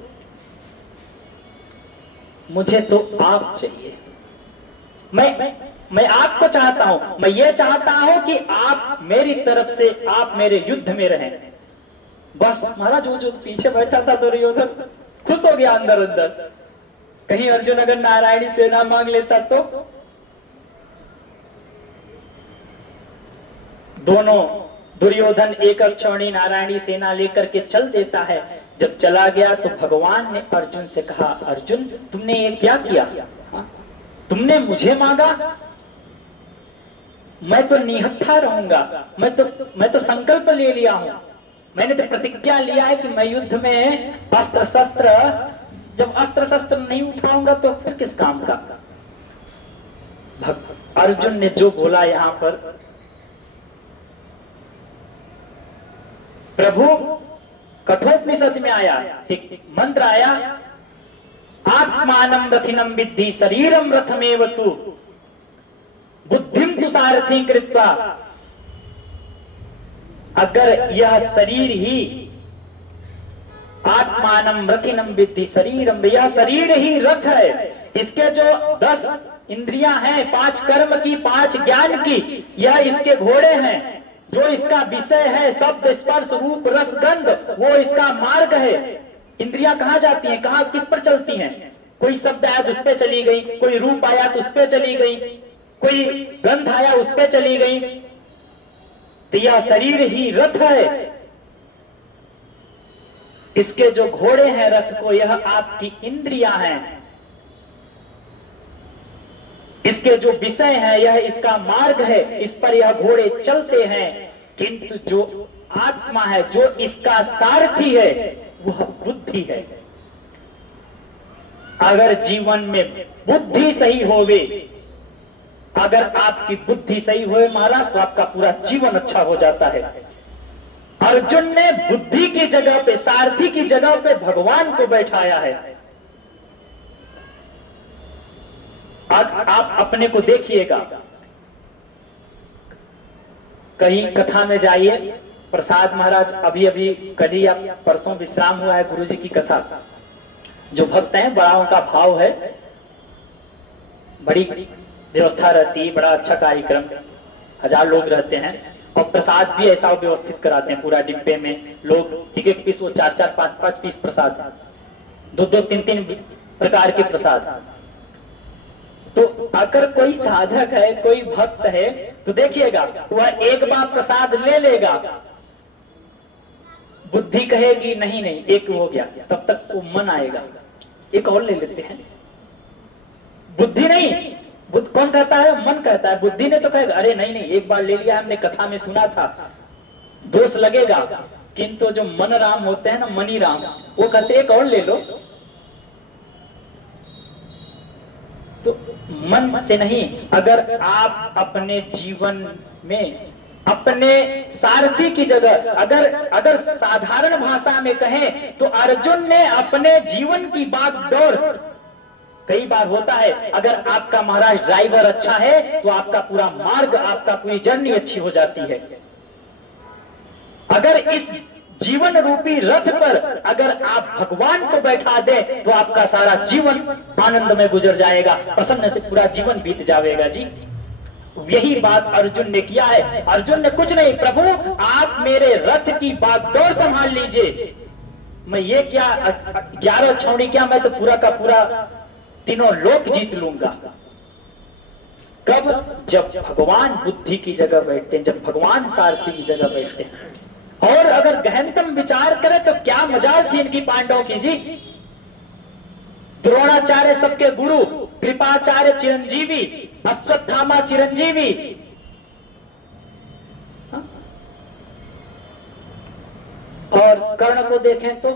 मुझे तो आप चाहिए, मैं आपको चाहता हूं, मैं ये चाहता हूं कि आप मेरी तरफ से, आप मेरे युद्ध में रहें। बस महाराज, वो जो पीछे बैठा था दुर्योधन खुश हो गया अंदर अंदर। कहीं अर्जुन अगर नारायणी सेना मांग लेता तो। दोनों, दुर्योधन एक अक्षौणी नारायणी सेना लेकर के चल देता है। जब चला गया तो भगवान ने अर्जुन से कहा, अर्जुन तुमने ये क्या किया? तुमने मुझे मांगा, मैं तो निहत्था रहूंगा, मैं तो संकल्प ले लिया हूं, मैंने तो प्रतिज्ञा लिया है कि मैं युद्ध में अस्त्र शस्त्र, जब अस्त्र शस्त्र नहीं उठाऊंगा तो फिर किस काम का? अर्जुन ने जो बोला यहां पर, प्रभु कठोपनिषद में आया, एक मंत्र आया, आत्मानं रथिनं विद्धि शरीरं रथमेव तु बुद्धिं तु सारथिं कृत्वा। अगर यह शरीर ही, आत्मानं रथिनं विद्धि शरीरं, यह शरीर ही रथ है, इसके जो 10 इंद्रियां हैं, 5 कर्म की, 5 ज्ञान की, यह इसके घोड़े हैं। जो इसका विषय है, शब्द स्पर्श रूप रस गंध, वो इसका मार्ग है। इंद्रियां कहां जाती हैं, कहां किस पर चलती हैं? कोई शब्द आया तो उस पे चली गई, कोई रूप आया तो उस पे चली गई, कोई गंध आया उस पे चली गई। तो यह शरीर ही रथ है, इसके जो घोड़े हैं रथ को, यह आपकी इंद्रियां हैं। इसके जो विषय है, यह इसका मार्ग है, इस पर यह घोड़े चलते हैं। किंतु जो आत्मा है, जो इसका सारथी है, वह बुद्धि है। अगर जीवन में बुद्धि सही होवे, अगर आपकी बुद्धि सही होवे महाराज, तो आपका पूरा जीवन अच्छा हो जाता है। अर्जुन ने बुद्धि की जगह पे, सारथी की जगह पे भगवान को बैठाया है। आप अपने को देखिएगा, कहीं कथा में जाइए, प्रसाद महाराज अभी अभी कल ही, आप परसों विश्राम हुआ है गुरुजी की कथा। जो भक्त हैं, बड़ाओं का भाव है, बड़ी व्यवस्था रहती है, बड़ा अच्छा कार्यक्रम, 1000 लोग रहते हैं, और प्रसाद भी ऐसा व्यवस्थित कराते हैं पूरा डिब्बे में। लोग एक पीस, वो 4-4, 5-5 पीस प्रसाद, 2-2, 3-3 प्रकार के प्रसाद। तो अगर कोई साधक है, कोई भक्त है, तो देखिएगा वह एक बार प्रसाद ले लेगा, बुद्धि कहेगी नहीं नहीं एक हो गया, तब तक वो मन आएगा एक और ले लेते हैं। बुद्धि नहीं, बुद्ध कौन कहता है? मन कहता है। बुद्धि ने तो कहेगा अरे नहीं नहीं एक बार ले लिया, हमने कथा में सुना था, दोष लगेगा। किंतु जो मन राम होते हैं ना, मनी राम, वो कहते एक और ले लो। तो मन से नहीं, अगर आप अपने जीवन में अपने सारथी की जगह, अगर साधारण भाषा में कहें तो अर्जुन ने अपने जीवन की बागडोर, कई बार होता है अगर आपका महाराज ड्राइवर अच्छा है तो आपका पूरा मार्ग, आपका पूरी जर्नी अच्छी हो जाती है। अगर इस जीवन रूपी रथ पर अगर आप भगवान को बैठा दें तो आपका सारा जीवन आनंद में गुजर जाएगा, प्रसन्न से पूरा जीवन बीत जाएगा जी। यही बात अर्जुन ने किया है। अर्जुन ने कुछ नहीं, प्रभु आप मेरे रथ की बागडोर संभाल लीजिए, मैं ये क्या 11 छावनी क्या, मैं तो पूरा का पूरा तीनों लोक जीत लूंगा। कब? जब भगवान बुद्धि की जगह बैठते हैं, जब भगवान सारथी की जगह बैठते हैं। और अगर गहनतम विचार करें तो क्या मजाल थी इनकी पांडवों की जी। द्रोणाचार्य सबके गुरु, कृपाचार्य चिरंजीवी, अश्वत्थामा चिरंजीवी, और कर्ण को देखें तो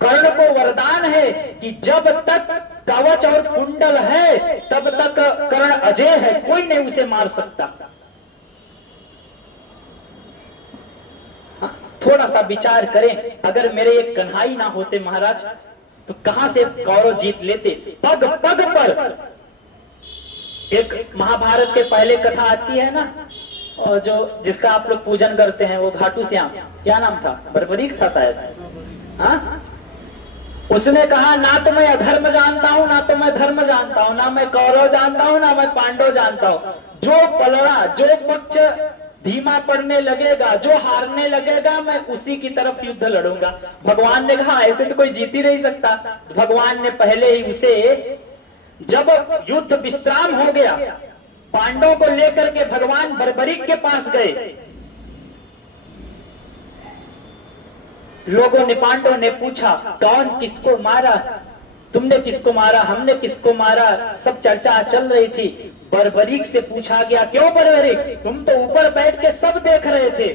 कर्ण को वरदान है कि जब तक कवच और कुंडल है तब तक कर्ण अजय है, कोई नहीं उसे मार सकता। थोड़ा सा विचार करें, अगर मेरे एक कन्हई ना होते महाराज तो कहां से कौरव जीत लेते। पग पग पर। एक महाभारत के पहले कथा आती है ना, और जो जिसका आप लोग पूजन करते हैं, वो घाटू श्याम, क्या नाम था, बर्बरीक था शायद। हाँ, उसने कहा ना तो मैं अधर्म जानता हूं, ना तो मैं धर्म जानता हूं, ना मैं कौरव जानता हूं, ना मैं पांडव जानता हूं। जो पलड़ा, जो पक्ष धीमा पड़ने लगेगा, जो हारने लगेगा, मैं उसी की तरफ युद्ध लड़ूंगा। भगवान ने कहा ऐसे तो कोई जीत ही नहीं सकता। भगवान ने पहले ही उसे, जब युद्ध विश्राम हो गया, पांडवों को लेकर के भगवान बर्बरीक के पास गए। लोगों ने, पांडवों ने पूछा कौन किसको मारा, तुमने किसको मारा, हमने किसको मारा, सब चर्चा चल रही थी। बर्बरीक से पूछा गया क्यों बर्बरीक, तुम तो ऊपर बैठ के सब देख रहे थे।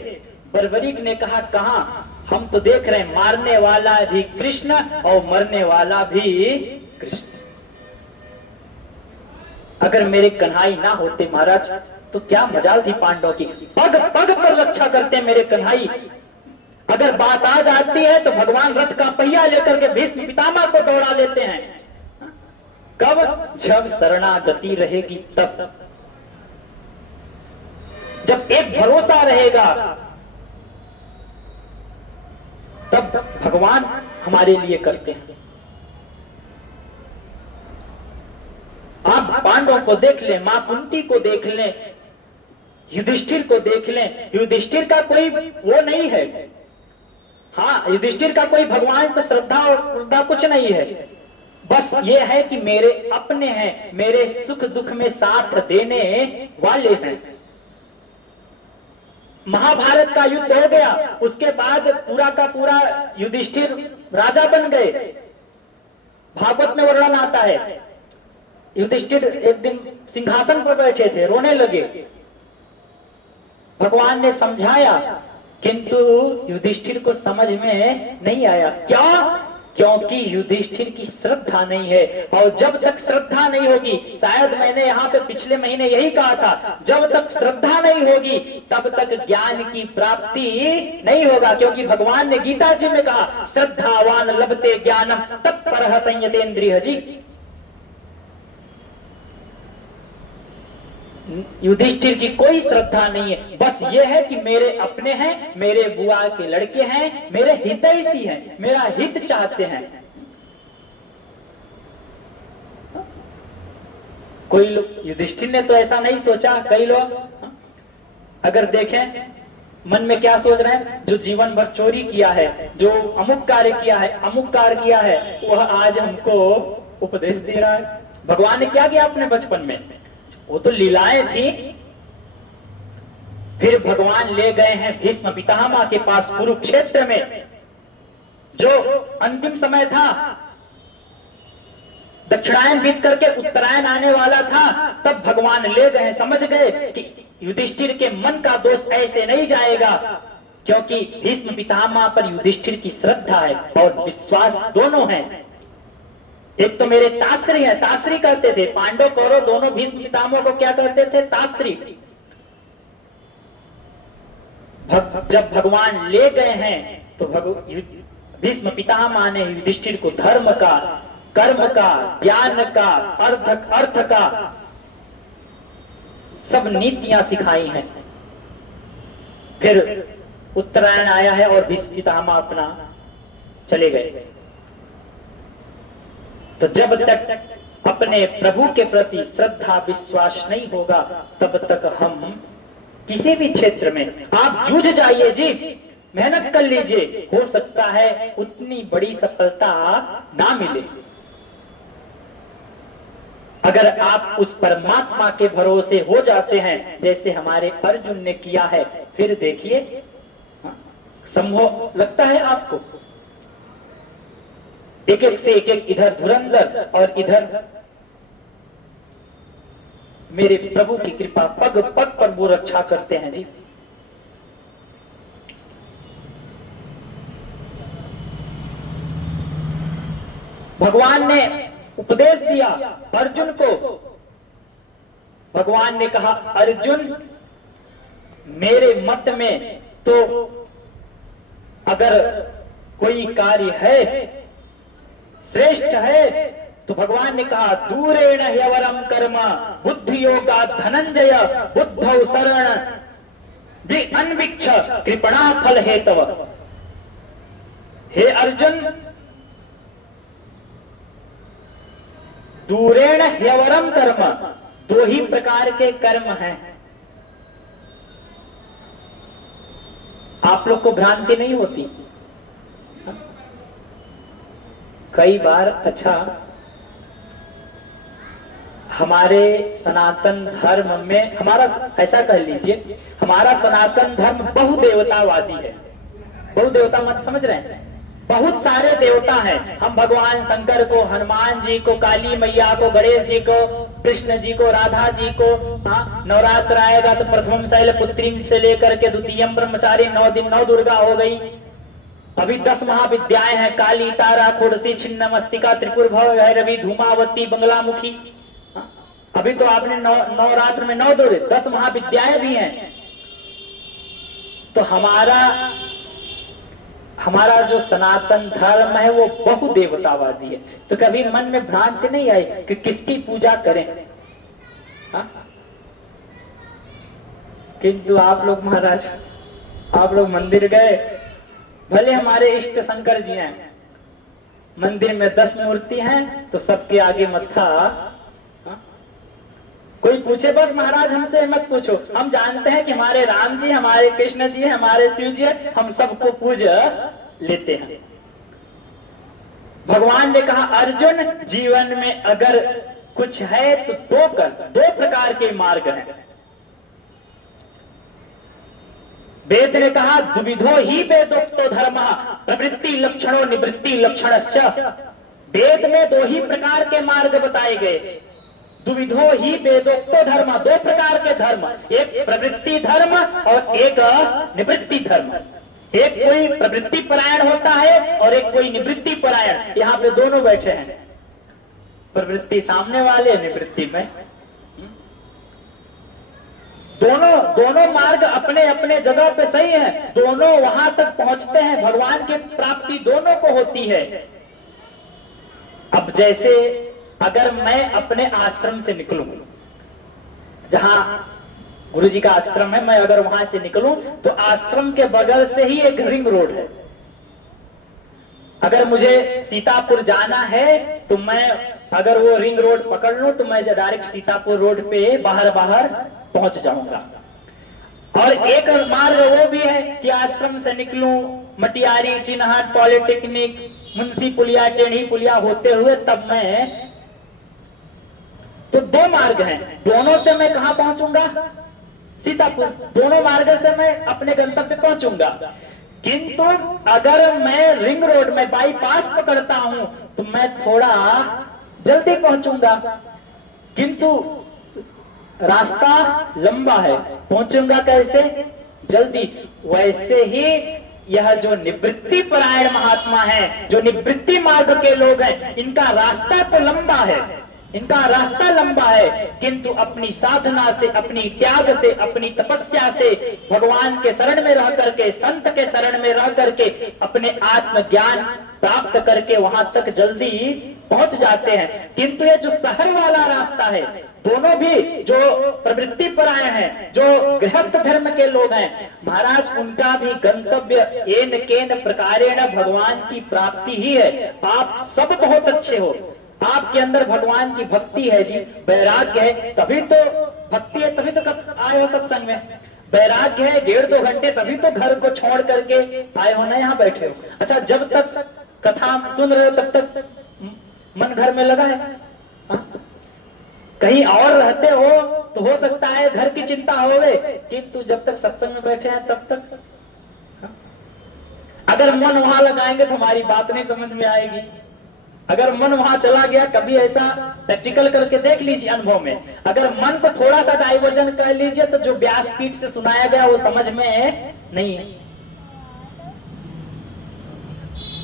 बर्बरीक ने कहा कहां, हम तो देख रहे हैं मारने वाला भी कृष्ण और मरने वाला भी कृष्ण। अगर मेरे कन्हई ना होते महाराज तो क्या मजाल थी पांडवों की। पग पग पर रक्षा करते मेरे कन्हई। अगर बात आ जाती है तो भगवान रथ का पहिया लेकर के भीष्म पितामह को दौड़ा लेते हैं। कब? जब शरणागति रहेगी तब, जब एक भरोसा रहेगा तब भगवान हमारे लिए करते हैं। आप पांडवों को देख लें, मां कुंती को देख लें, युधिष्ठिर को देख लें। युधिष्ठिर का कोई वो नहीं है, हाँ युधिष्ठिर का कोई भगवान पर श्रद्धा और श्रद्धा कुछ नहीं है। बस ये है कि मेरे अपने हैं, मेरे सुख दुख में साथ देने वाले हैं। महाभारत का युद्ध हो गया, उसके बाद पूरा का पूरा युधिष्ठिर राजा बन गए। भागवत में वर्णन आता है, युधिष्ठिर एक दिन सिंहासन पर बैठे थे, रोने लगे। भगवान ने समझाया किंतु युधिष्ठिर को समझ में नहीं आया। क्या? क्योंकि युधिष्ठिर की श्रद्धा नहीं है। और जब तक श्रद्धा नहीं होगी, शायद मैंने यहाँ पे पिछले महीने यही कहा था, जब तक श्रद्धा नहीं होगी तब तक ज्ञान की प्राप्ति नहीं होगा। क्योंकि भगवान ने गीता जी में कहा श्रद्धावान लभते ज्ञानम तत्परः संयतेन्द्रियः जी। युधिष्ठिर की कोई श्रद्धा नहीं है, बस ये है कि मेरे अपने हैं, मेरे बुआ के लड़के हैं, मेरे हितैषी हैं, मेरा हित चाहते हैं। कोई लोग, युधिष्ठिर ने तो ऐसा नहीं सोचा। कई लोग अगर देखें मन में क्या सोच रहे हैं, जो जीवन भर चोरी किया है, जो अमुक कार्य किया है, अमुक कार्य किया है, वह आज हमको उपदेश दे रहा है। भगवान ने क्या किया अपने बचपन में, वो तो लीलाएं थी। फिर भगवान ले गए हैं भीष्म पितामह के पास कुरुक्षेत्र में, जो अंतिम समय था, दक्षिणायन बीत करके उत्तरायण आने वाला था, तब भगवान ले गए। समझ गए कि युधिष्ठिर के मन का दोष ऐसे नहीं जाएगा, क्योंकि भीष्म पितामह पर युधिष्ठिर की श्रद्धा है और विश्वास दोनों है। एक तो मेरे ताश्री है, ताश्री कहते थे, पांडव कौरव दोनों भीष्म पितामह को क्या कहते थे, ताश्री। जब भगवान ले गए हैं तो भीष्म पितामह ने युधिष्ठिर को धर्म का, कर्म का, ज्ञान का, अर्थ का सब नीतियां सिखाई हैं। फिर उत्तरायण आया है और भीष्म पितामह अपना चले गए। तो जब तक अपने प्रभु के प्रति श्रद्धा विश्वास नहीं होगा तब तक हम किसी भी क्षेत्र में, आप जूझ जाइए जी, मेहनत कर लीजिए, हो सकता है उतनी बड़ी सफलता ना मिले। अगर आप उस परमात्मा के भरोसे हो जाते हैं जैसे हमारे अर्जुन ने किया है, फिर देखिए संभव लगता है आपको। एक एक से एक इधर धुरंधर और इधर मेरे प्रभु की कृपा, पग पग पर वो रक्षा करते हैं जी। भगवान ने उपदेश दिया अर्जुन को। भगवान ने कहा अर्जुन, मेरे मत में तो अगर कोई कार्य है, श्रेष्ठ है, तो भगवान ने कहा दूरेण ह्यवरम कर्म बुद्धि योगा धनंजय बुद्धौ शरण अन्विक्ष कृपणा फल हेतव। हे अर्जुन, दूरेण ह्यवरम कर्म, दो ही प्रकार के कर्म हैं। आप लोग को भ्रांति नहीं होती? कई बार, अच्छा, हमारे सनातन धर्म में, हमारा ऐसा कह लीजिए, हमारा सनातन धर्म बहुदेवतावादी है। बहुदेवता मत समझ रहे हैं? बहुत सारे देवता हैं। हम भगवान शंकर को, हनुमान जी को, काली मैया को, गणेश जी को, कृष्ण जी को, राधा जी को, नवरात्र आएगा तो प्रथम शैलपुत्री से लेकर के द्वितीयम ब्रह्मचारी, 9 दिन 9 दुर्गा हो गई। अभी 10 महाविद्याएं हैं, काली, तारा, खोड़सी, छिन्न मस्तिका, त्रिपुर भैरवी, धूमावती, बंगलामुखी। अभी तो आपने नवरात्र में 9 दुर्गे, 10 महाविद्याएं भी हैं। तो हमारा जो सनातन धर्म है वो बहुदेवतावादी है। तो कभी मन में भ्रांति नहीं आई कि किसकी पूजा करें? किंतु आप लोग महाराज, आप लोग मंदिर गए, भले हमारे इष्ट शंकर जी हैं, मंदिर में 10 मूर्ति हैं तो सबके आगे मत्था। कोई पूछे बस महाराज हमसे मत पूछो, हम जानते हैं कि हमारे राम जी, हमारे कृष्ण जी, हमारे शिव जी, हम सबको पूज लेते हैं। भगवान ने कहा अर्जुन, जीवन में अगर कुछ है तो 2 प्रकार के मार्ग हैं। वेद ने कहा द्विविधो ही वेदोक्तो धर्मः प्रवृत्ति लक्षणो निवृत्ति लक्षणस्य। वेद में 2 ही प्रकार के मार्ग बताए गए। द्विविधो ही वेदोक्तो धर्म, 2 प्रकार के धर्म, एक प्रवृत्ति धर्म और एक निवृत्ति धर्म। एक कोई प्रवृत्ति परायण होता है और एक कोई निवृत्ति परायण। यहाँ पे दोनों बैठे हैं, प्रवृत्ति सामने वाले, निवृत्ति में। दोनों मार्ग अपने अपने जगह पे सही है, दोनों वहां तक पहुंचते हैं, भगवान की प्राप्ति दोनों को होती है। अब जैसे अगर मैं अपने आश्रम से निकलूं, जहां गुरुजी का आश्रम है, मैं अगर वहां से निकलूं तो आश्रम के बगल से ही एक रिंग रोड है। अगर मुझे सीतापुर जाना है तो मैं अगर वो रिंग रोड पकड़ लूं तो मैं डायरेक्ट सीतापुर रोड पे बाहर पहुंच जाऊंगा। और एक मार्ग वो भी है कि आश्रम से निकलूं, मटियारी, चिन्हाट, पॉलिटेक्निक, मुंशी पुलिया, टेढ़ी पुलिया होते हुए तब मैं, तो 2 मार्ग हैं, दोनों से मैं कहां पहुंचूंगा? सीतापुर। दोनों मार्ग से मैं अपने गंतव्य पहुंचूंगा। किंतु अगर मैं रिंग रोड में बाईपास पकड़ता हूं तो मैं थोड़ा जल्दी पहुंचूंगा, किंतु रास्ता लंबा है, पहुंचूंगा कैसे? जल्दी। वैसे ही यह जो निवृत्ति परायण महात्मा है, जो निवृत्ति मार्ग के लोग हैं, इनका रास्ता तो लंबा है, इनका रास्ता लंबा है, किंतु अपनी साधना से, अपनी त्याग से, अपनी तपस्या से, भगवान के शरण में रह करके, संत के शरण में रह करके, अपने आत्मज्ञान प्राप्त करके वहां तक जल्दी पहुंच जाते हैं। किंतु ये जो शहर वाला रास्ता है, दोनों भी जो प्रवृत्ति परायण है, जो गृहस्थ धर्म के लोग हैं महाराज, उनका भी गंतव्य एन केन प्रकारेण भगवान की प्राप्ति ही है। आप सब बहुत अच्छे हो, आपके अंदर भगवान की भक्ति है जी, वैराग्य है, तभी तो भक्ति है, तभी तो आए हो सत्संग में। वैराग्य है, 1.5-2 घंटे तभी तो घर को छोड़ करके आए हो ना, यहाँ बैठे हो। अच्छा, जब तक कथा सुन रहे हो तब तक मन घर में लगा है। हाँ? कहीं और रहते हो तो हो सकता है घर की चिंता होवे, किंतु जब तक सत्संग में बैठे हैं तब तक। हाँ? अगर मन वहां लगाएंगे तो हमारी बात नहीं समझ में आएगी। अगर मन वहां चला गया, कभी ऐसा प्रैक्टिकल करके देख लीजिए अनुभव में, अगर मन को थोड़ा सा डाइवर्जन कर लीजिए तो जो व्यासपीठ से सुनाया गया वो समझ में नहीं है।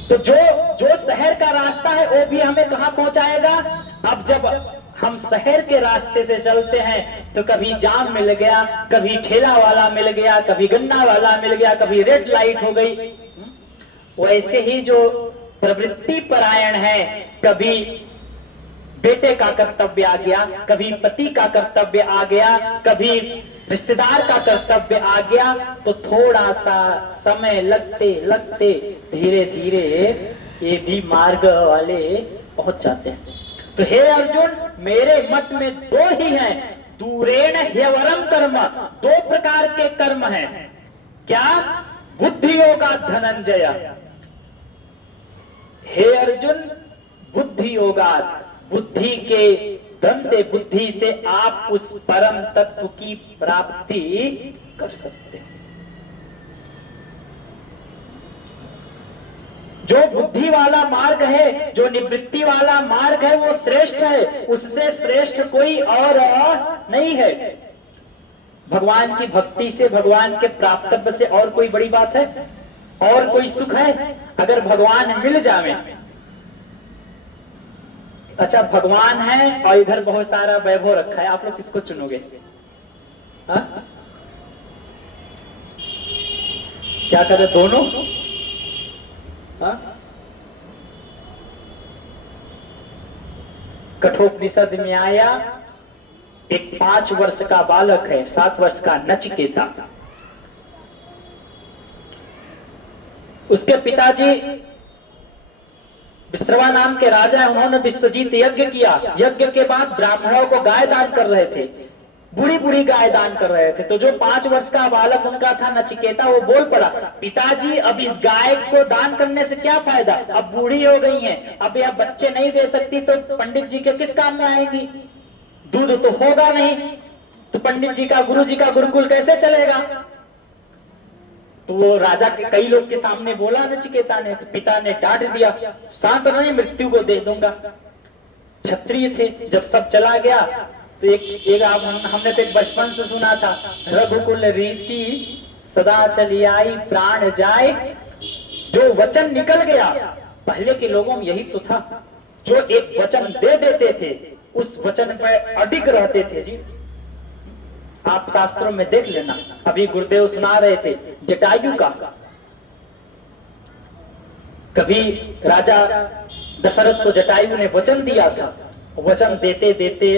तो जो शहर का रास्ता है वो भी हमें कहां पहुंचाएगा। अब जब हम शहर के रास्ते से चलते हैं तो कभी जाम मिल गया, कभी ठेला वाला मिल गया, कभी गन्ना वाला मिल गया, कभी रेड लाइट हो गई। वैसे ही जो प्रवृत्ति परायण है, कभी बेटे का कर्तव्य आ गया, कभी पति का कर्तव्य आ गया, कभी रिश्तेदार का कर्तव्य आ गया, तो थोड़ा सा समय लगते लगते धीरे धीरे ये भी मार्ग वाले पहुंच जाते हैं। तो हे अर्जुन, मेरे मत में 2 ही हैं, दूरेण ह्यवरम कर्म, 2 प्रकार के कर्म हैं। क्या? बुद्धि योगा धनंजय। हे अर्जुन, बुद्धि योगा, बुद्धि के धन से, बुद्धि से आप उस परम तत्व की प्राप्ति कर सकते हैं। जो बुद्धि वाला मार्ग है, जो निवृत्ति वाला मार्ग है, वो श्रेष्ठ है, उससे श्रेष्ठ कोई और नहीं है। भगवान की भक्ति से, भगवान के प्राप्तव्य से और कोई बड़ी बात है? और कोई सुख है? अगर भगवान मिल जावे। अच्छा, भगवान है और इधर बहुत सारा वैभव रखा है, आप लोग किसको चुनोगे? हा? क्या करे? दोनों? हा? कठोपनिषद में आया, एक 5 वर्ष का बालक है, 7 वर्ष का नचिकेता। उसके पिताजी विश्रवा नाम के राजा है, उन्होंने विश्वजीत यज्ञ किया। यज्ञ के बाद ब्राह्मणों को गाय दान कर रहे थे, बूढ़ी बूढ़ी गाय दान कर रहे थे। तो जो 5 वर्ष का बालक उनका था नचिकेता, वो बोल पड़ा, पिताजी अब इस गाय को दान करने से क्या फायदा, अब बूढ़ी हो गई हैं, अब यह बच्चे नहीं दे सकती तो पंडित जी के किस काम में आएंगी, दूध तो होगा नहीं, तो पंडित जी का, गुरु जी का गुरुकुल कैसे चलेगा। तो वो राजा के कई लोग के सामने बोला नचिकेता ने, तो पिता ने डांट दिया, शांत नहीं, मृत्यु को दे दूंगा। क्षत्रिय थे। जब सब चला गया तो एक हमने तो एक बचपन से सुना था, रघुकुल रीति सदा चली आई प्राण जाए। जो वचन निकल गया, पहले के लोगों में यही तो था, जो एक वचन दे देते थे उस वचन पर अडिग रहते थे। जी, आप शास्त्रों में देख लेना, अभी गुरुदेव सुना रहे थे जटायु का। कभी राजा दशरथ को जटायु ने वचन दिया था, वचन देते देते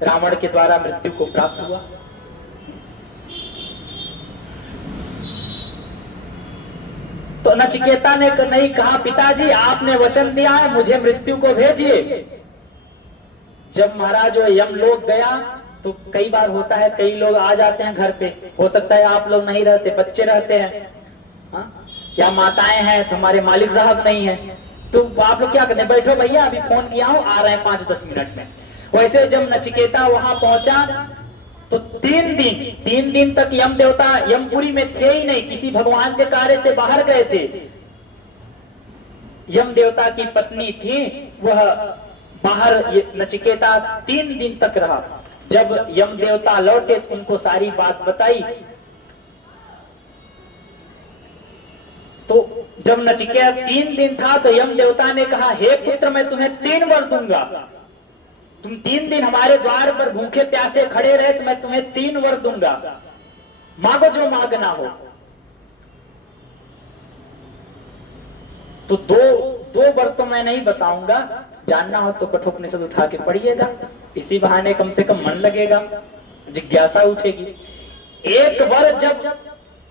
रावण के द्वारा मृत्यु को प्राप्त हुआ। तो नचिकेता ने नहीं कहा, पिताजी आपने वचन दिया है, मुझे मृत्यु को भेजिए। जब महाराज यम लोग गया तो कई बार होता है, कई लोग आ जाते हैं घर पे, हो सकता है आप लोग नहीं रहते, बच्चे रहते हैं, हाँ? या माताएं हैं, तुम्हारे मालिक साहब नहीं है, तो आप लोग क्या करते हैं, बैठो भैया अभी फोन किया हूं, आ रहे हैं 5-10 मिनट में। वैसे जब नचिकेता वहां पहुंचा तो 3 दिन तक यम देवता यमपुरी में थे ही नहीं, किसी भगवान के कार्य से बाहर गए थे। यम देवता की पत्नी थी, वह बाहर, नचिकेता 3 दिन तक रहा। जब यम देवता लौटे तो उनको सारी बात बताई। तो जब नचिकेता 3 दिन था तो यम देवता ने कहा, हे पुत्र मैं तुम्हें 3 वर दूंगा, तुम 3 दिन हमारे द्वार पर भूखे प्यासे खड़े रहे तो मैं तुम्हें 3 वर दूंगा, मांगो जो मांगना हो। तो दो वर तो मैं नहीं बताऊंगा, जानना हो तो कठोपनिषद उठा के पढ़िएगा, इसी बहाने कम से कम मन लगेगा, जिज्ञासा उठेगी। एक वर जब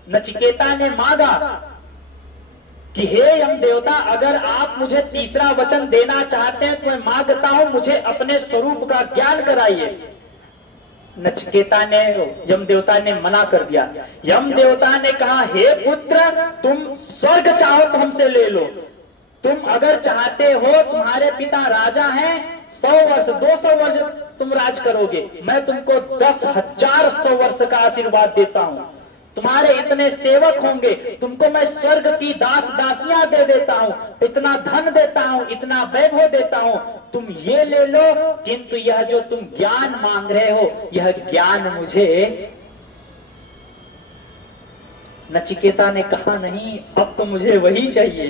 नचिकेता ने मांगा कि हे यम देवता, अगर आप मुझे तीसरा वचन देना चाहते हैं तो मैं मांगता हूं, मुझे अपने स्वरूप का ज्ञान कराइए। नचिकेता ने, यम देवता ने मना कर दिया। यम देवता ने कहा, हे पुत्र, तुम स्वर्ग चाहो तो हमसे ले लो, तुम अगर चाहते हो, तुम्हारे पिता राजा हैं, 100 वर्ष 200 वर्ष तुम राज करोगे, मैं तुमको 10,000 100 वर्ष का आशीर्वाद देता हूं, तुम्हारे इतने सेवक होंगे, तुमको मैं स्वर्ग की दास दासियां दे देता हूं, इतना धन देता हूं, इतना वैभव देता हूं, तुम ये ले लो, किंतु यह जो तुम ज्ञान मांग रहे हो, यह ज्ञान मुझे। नचिकेता ने कहा, नहीं, अब तो मुझे वही चाहिए।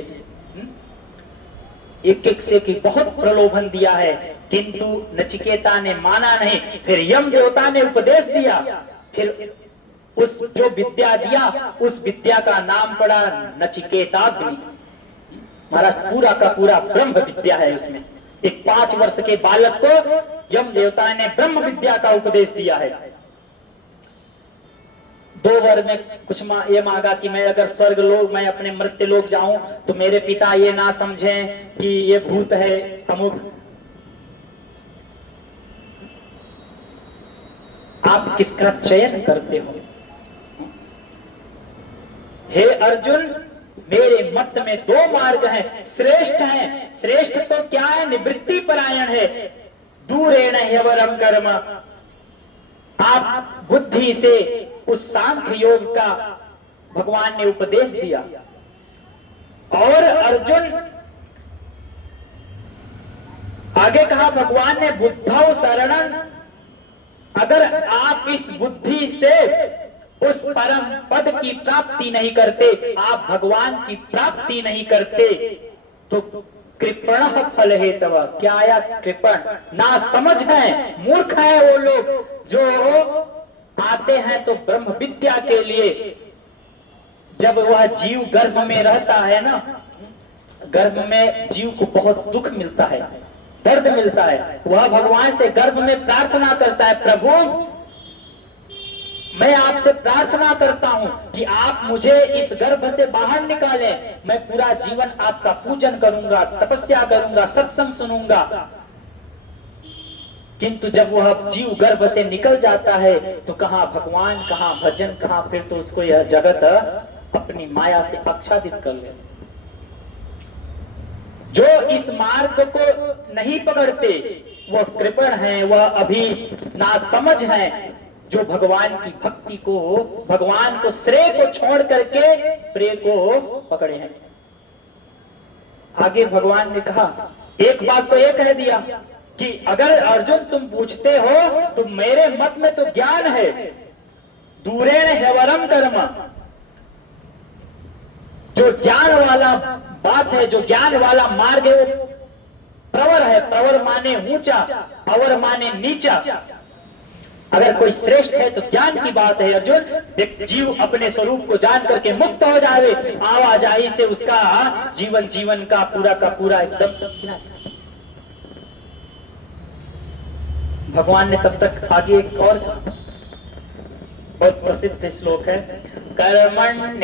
एक एक से की बहुत प्रलोभन दिया है, किंतु नचिकेता ने माना नहीं। फिर यम देवता ने उपदेश दिया, फिर उस जो विद्या दिया, उस विद्या का नाम पड़ा नचिकेताग्नि। महाराज पूरा का पूरा ब्रह्म विद्या है उसमें। एक 5 वर्ष के बालक को यम देवता ने ब्रह्म विद्या का उपदेश दिया है। 2 वर में कुछ ये मांगा कि मैं अगर स्वर्ग लोग, मैं अपने मृत्यु लोग जाऊं तो मेरे पिता ये ना समझें कि ये भूत है अमुक। आप किसका चयन करते हो? हे अर्जुन, मेरे मत में 2 मार्ग हैं, श्रेष्ठ हैं। श्रेष्ठ तो क्या है? निवृत्ति परायण है, दूरेण ह्यवरम कर्म। आप बुद्धि से उस सांख्य योग का भगवान ने उपदेश दिया। और अर्जुन आगे कहा भगवान ने, बुद्धौ शरणं, अगर आप इस बुद्धि से उस परम पद की प्राप्ति नहीं करते, आप भगवान की प्राप्ति नहीं करते, तो कृपण फल हेतव। क्या आया? कृपण, ना समझ है, मूर्ख है वो लोग जो आते हैं तो ब्रह्म विद्या के लिए। जब वह जीव गर्भ में रहता है ना, गर्भ में जीव को बहुत दुख मिलता है, दर्द मिलता है। वह भगवान से गर्भ में प्रार्थना करता है, प्रभु मैं आपसे प्रार्थना करता हूं कि आप मुझे इस गर्भ से बाहर निकालें, मैं पूरा जीवन आपका पूजन करूंगा, तपस्या करूंगा, सत्संग सुनूंगा। किंतु जब वह जीव गर्भ से निकल जाता है तो कहां भगवान, कहां भजन, कहां फिर तो उसको यह जगत अपनी माया से आच्छादित कर ले। जो इस मार्ग को नहीं पकड़ते वह कृपण है, वह अभी नासमझ है, जो भगवान की भक्ति को, भगवान को, श्रेय को छोड़ करके प्रेय को पकड़े हैं। आगे भगवान ने कहा, एक बात तो ये कह दिया कि अगर अर्जुन तुम पूछते हो तो मेरे मत में तो ज्ञान है, दूरेण ह्यवरम कर्म। जो ज्ञान वाला बात है, जो ज्ञान वाला मार्ग है, वो प्रवर है। प्रवर माने ऊंचा, अवर माने नीचा। अगर कोई श्रेष्ठ है तो ज्ञान की बात है अर्जुन। एक जीव अपने स्वरूप को जान करके मुक्त हो जावे, आवाजाही से उसका जीवन का पूरा एकदम। भगवान ने तब तक आगे एक और बहुत प्रसिद्ध श्लोक है, कर्मण्येवाधिकारस्ते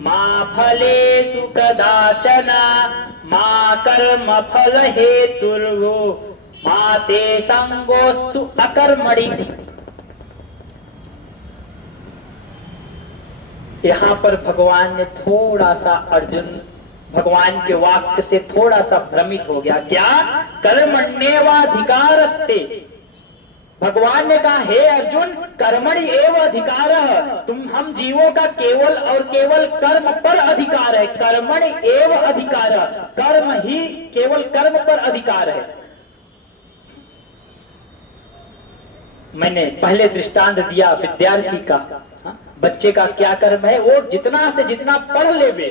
मा फलेषु कदाचन मा कर्म फल हेतुर्भो मा ते संगोस्तु अकर्मणि। यहां पर भगवान ने थोड़ा सा, अर्जुन भगवान के वाक्य से थोड़ा सा भ्रमित हो गया। क्या? कर्मण्येवाधिकारस्ते। भगवान ने कहा, हे अर्जुन, कर्मणि एव अधिकार, तुम हम जीवों का केवल और केवल कर्म पर अधिकार है। कर्मणि एव अधिकार, कर्म ही, केवल कर्म पर अधिकार है। मैंने पहले दृष्टांत दिया विद्यार्थी का, बच्चे का क्या कर्म है, वो जितना से जितना पढ़ लेवे,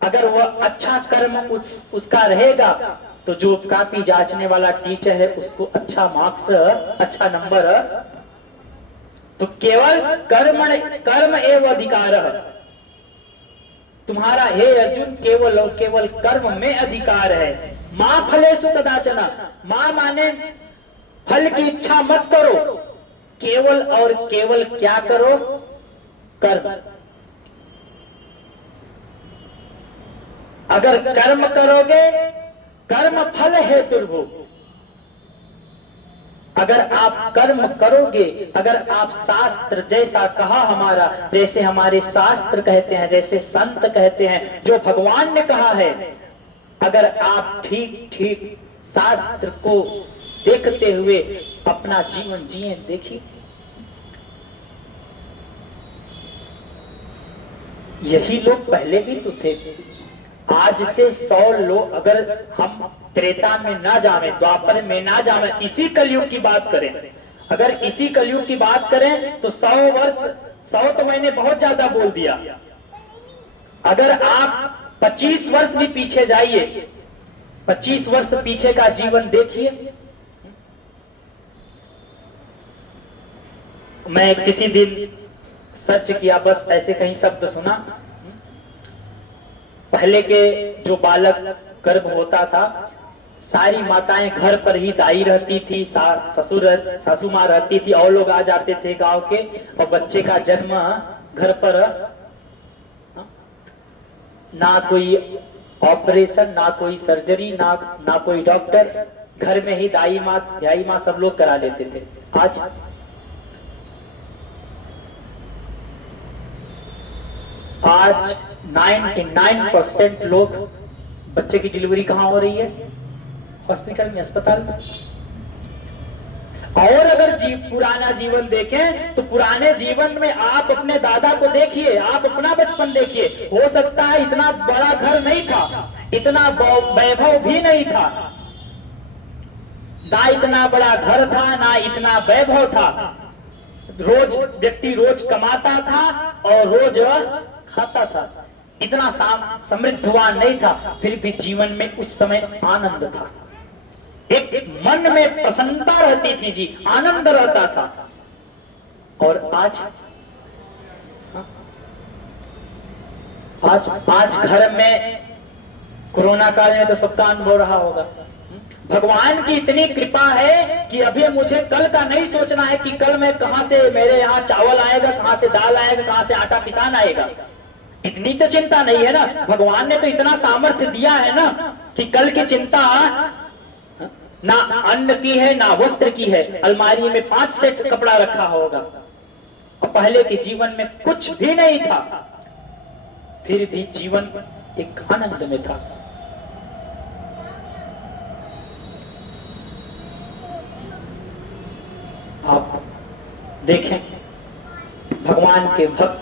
अगर वह अच्छा कर्म उसका रहेगा तो जो कॉपी जांचने वाला टीचर है उसको अच्छा मार्क्स, अच्छा नंबर। तो केवल कर्म एवं अधिकार, तुम्हारा हे अर्जुन केवल और केवल कर्म में अधिकार है। मां फलेषु कदाचन, मां माने फल की इच्छा मत करो, केवल और केवल क्या करो? कर्म। अगर कर्म करोगे, कर्म फल हेतुर्भु, अगर आप कर्म करोगे, अगर आप शास्त्र जैसा कहा हमारा, जैसे हमारे शास्त्र कहते हैं, जैसे संत कहते हैं, जो भगवान ने कहा है, अगर आप ठीक ठीक शास्त्र को देखते हुए अपना जीवन जिए, देखिए यही लोग पहले भी तो थे। आज से 100 लोग, अगर हम त्रेता में ना जावे, द्वापर में ना जावे, इसी कलयुग की बात करें, अगर इसी कलयुग की बात करें तो 100 वर्ष, 100 तो मैंने बहुत ज्यादा बोल दिया, अगर आप 25 वर्ष भी पीछे जाइए, 25 वर्ष पीछे का जीवन देखिए। मैं किसी दिन सर्च किया, बस ऐसे कहीं शब्द सुना, पहले के जो बालक गर्भ होता था, सारी माताएं घर पर ही दाई रहती थी, सासू माँ रहती थी, और लोग आ जाते थे गांव के, और बच्चे का जन्म घर पर, ना कोई ऑपरेशन, ना कोई सर्जरी, ना कोई डॉक्टर, घर में ही दाई माँ सब लोग करा लेते थे। आज 99% लोग, बच्चे की डिलीवरी कहां हो रही है? हॉस्पिटल में, अस्पताल में। और अगर पुराना जीवन देखें तो पुराने जीवन में आप अपने दादा को देखिए, आप अपना बचपन देखिए, हो सकता है इतना बड़ा घर नहीं था, इतना वैभव भी नहीं था, ना इतना बड़ा घर था, ना इतना वैभव था, रोज व्यक्ति रोज कमाता था और रोज खाता था, इतना समृद्धवान नहीं था, फिर भी जीवन में उस समय आनंद था, एक मन में प्रसन्नता रहती थी जी, आनंद रहता था। और आज घर में, कोरोना काल में तो सबका अनुभव रहा होगा, भगवान की इतनी कृपा है कि अभी मुझे कल का नहीं सोचना है कि कल मैं कहां से, मेरे यहाँ चावल आएगा, कहां से दाल आएगा, कहां से आटा पिसान आएगा, इतनी तो चिंता नहीं है ना। भगवान ने तो इतना सामर्थ्य दिया है ना कि कल की चिंता ना अन्न की है, ना वस्त्र की है, अलमारी में 5 सेट कपड़ा रखा होगा, और पहले के जीवन में कुछ भी नहीं था, फिर भी जीवन एक आनंद में था। आप देखें भगवान के भक्त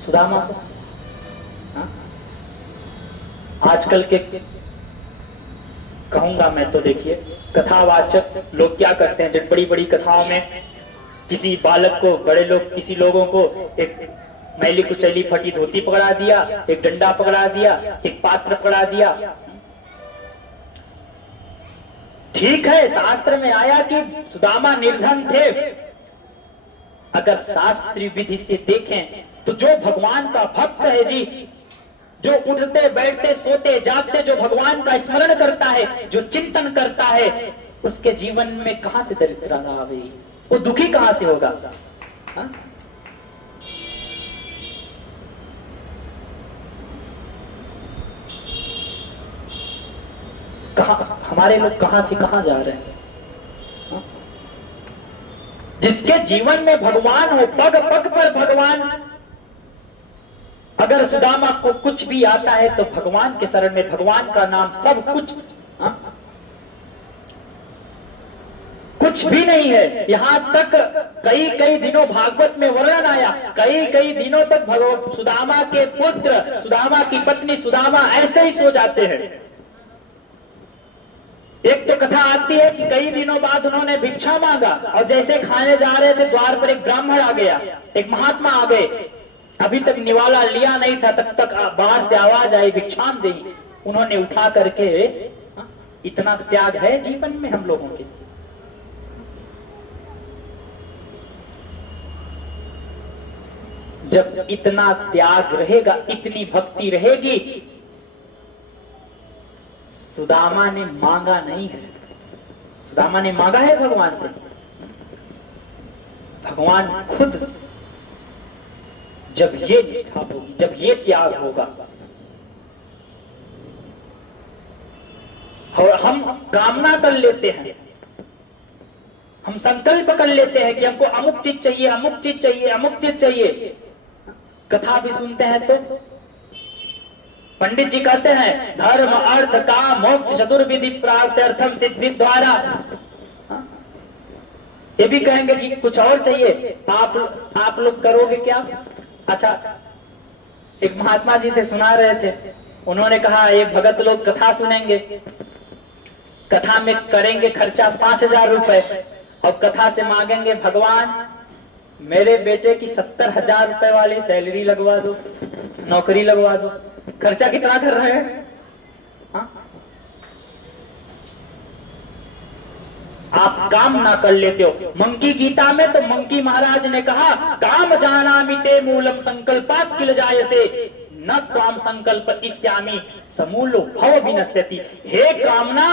सुदामा को, आजकल के कहूंगा मैं तो देखिए, कथावाचक लोग क्या करते हैं, जब बड़ी बड़ी कथाओं में किसी बालक को, बड़े लोग किसी लोगों को एक मैली कुचैली फटी धोती पकड़ा दिया, एक डंडा पकड़ा दिया, एक पात्र पकड़ा दिया। ठीक है, शास्त्र में आया कि सुदामा निर्धन थे, अगर शास्त्रीय विधि से देखें तो जो भगवान का भक्त है जी, जो उठते बैठते सोते जागते जो भगवान का स्मरण करता है, जो चिंतन करता है, उसके जीवन में कहां से दरिद्रता आवेगी, वो दुखी कहां से होगा? हमारे लोग कहां से कहां जा रहे हैं? जिसके जीवन में भगवान हो, पग पग पर भगवान, अगर सुदामा को कुछ भी आता है तो भगवान के शरण में, भगवान का नाम सब कुछ, कुछ भी नहीं है। यहां तक कई दिनों भागवत में वर्णन आया, कई दिनों तक सुदामा के पुत्र, सुदामा की पत्नी सुदामा ऐसे ही सो जाते हैं। एक तो कथा आती है कि कई दिनों बाद उन्होंने भिक्षा मांगा, और जैसे खाने जा रहे थे द्वार पर एक ब्राह्मण आ गया, एक महात्मा आ गए, अभी तक निवाला लिया नहीं था, तब तक बाहर से आवाज आई भिक्षाम दे, उन्होंने उठा करके, इतना त्याग है जीवन में हम लोगों के। जब इतना त्याग रहेगा, इतनी भक्ति रहेगी, सुदामा ने मांगा नहीं है, सुदामा ने मांगा है भगवान से, भगवान खुद जब ये निष्ठा होगी, जब ये त्याग होगा, और हम कामना कर लेते हैं, हम संकल्प कर लेते हैं कि हमको अमुक चीज चाहिए, अमुक चीज चाहिए, अमुक चीज चाहिए। कथा भी सुनते हैं तो पंडित जी कहते हैं धर्म अर्थ काम मोक्ष चतुर्विधि प्रार्थम सिद्धि द्वारा, ये भी कहेंगे कि कुछ और चाहिए, आप लोग करोगे क्या? अच्छा, एक महात्मा जी थे, सुना रहे थे, उन्होंने कहा ये भगत लोग कथा सुनेंगे, कथा में करेंगे खर्चा 5,000 रुपए और कथा से मांगेंगे भगवान मेरे बेटे की 70,000 रुपए वाली सैलरी लगवा दो, नौकरी लगवा दो। खर्चा कितना कर रहे हैं? आप काम ना कर लेते हो। मंकी गीता में तो मंकी महाराज ने कहा काम जानामि ते मूलम संकल्पात् किल जायसे न त्वाम संकल्प इस्यामि समूलो भव विनश्यति। हे कामना,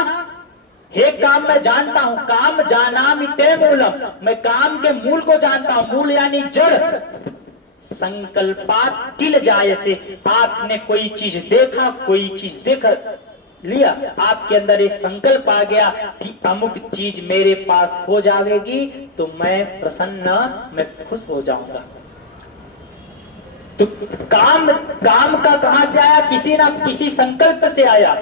हे काम मैं जानता हूं, काम जानामि ते मूलम, मैं काम के मूल को जानता हूं, मूल यानी जड़। संकल्पात् किल जायसे, आपने कोई चीज देखा, कोई चीज देख लिया, आपके अंदर ये संकल्प आ गया कि अमुक चीज मेरे पास हो जाएगी तो मैं प्रसन्न, मैं खुश हो जाऊंगा। तो काम का कहां से आया? किसी ना किसी संकल्प से आया।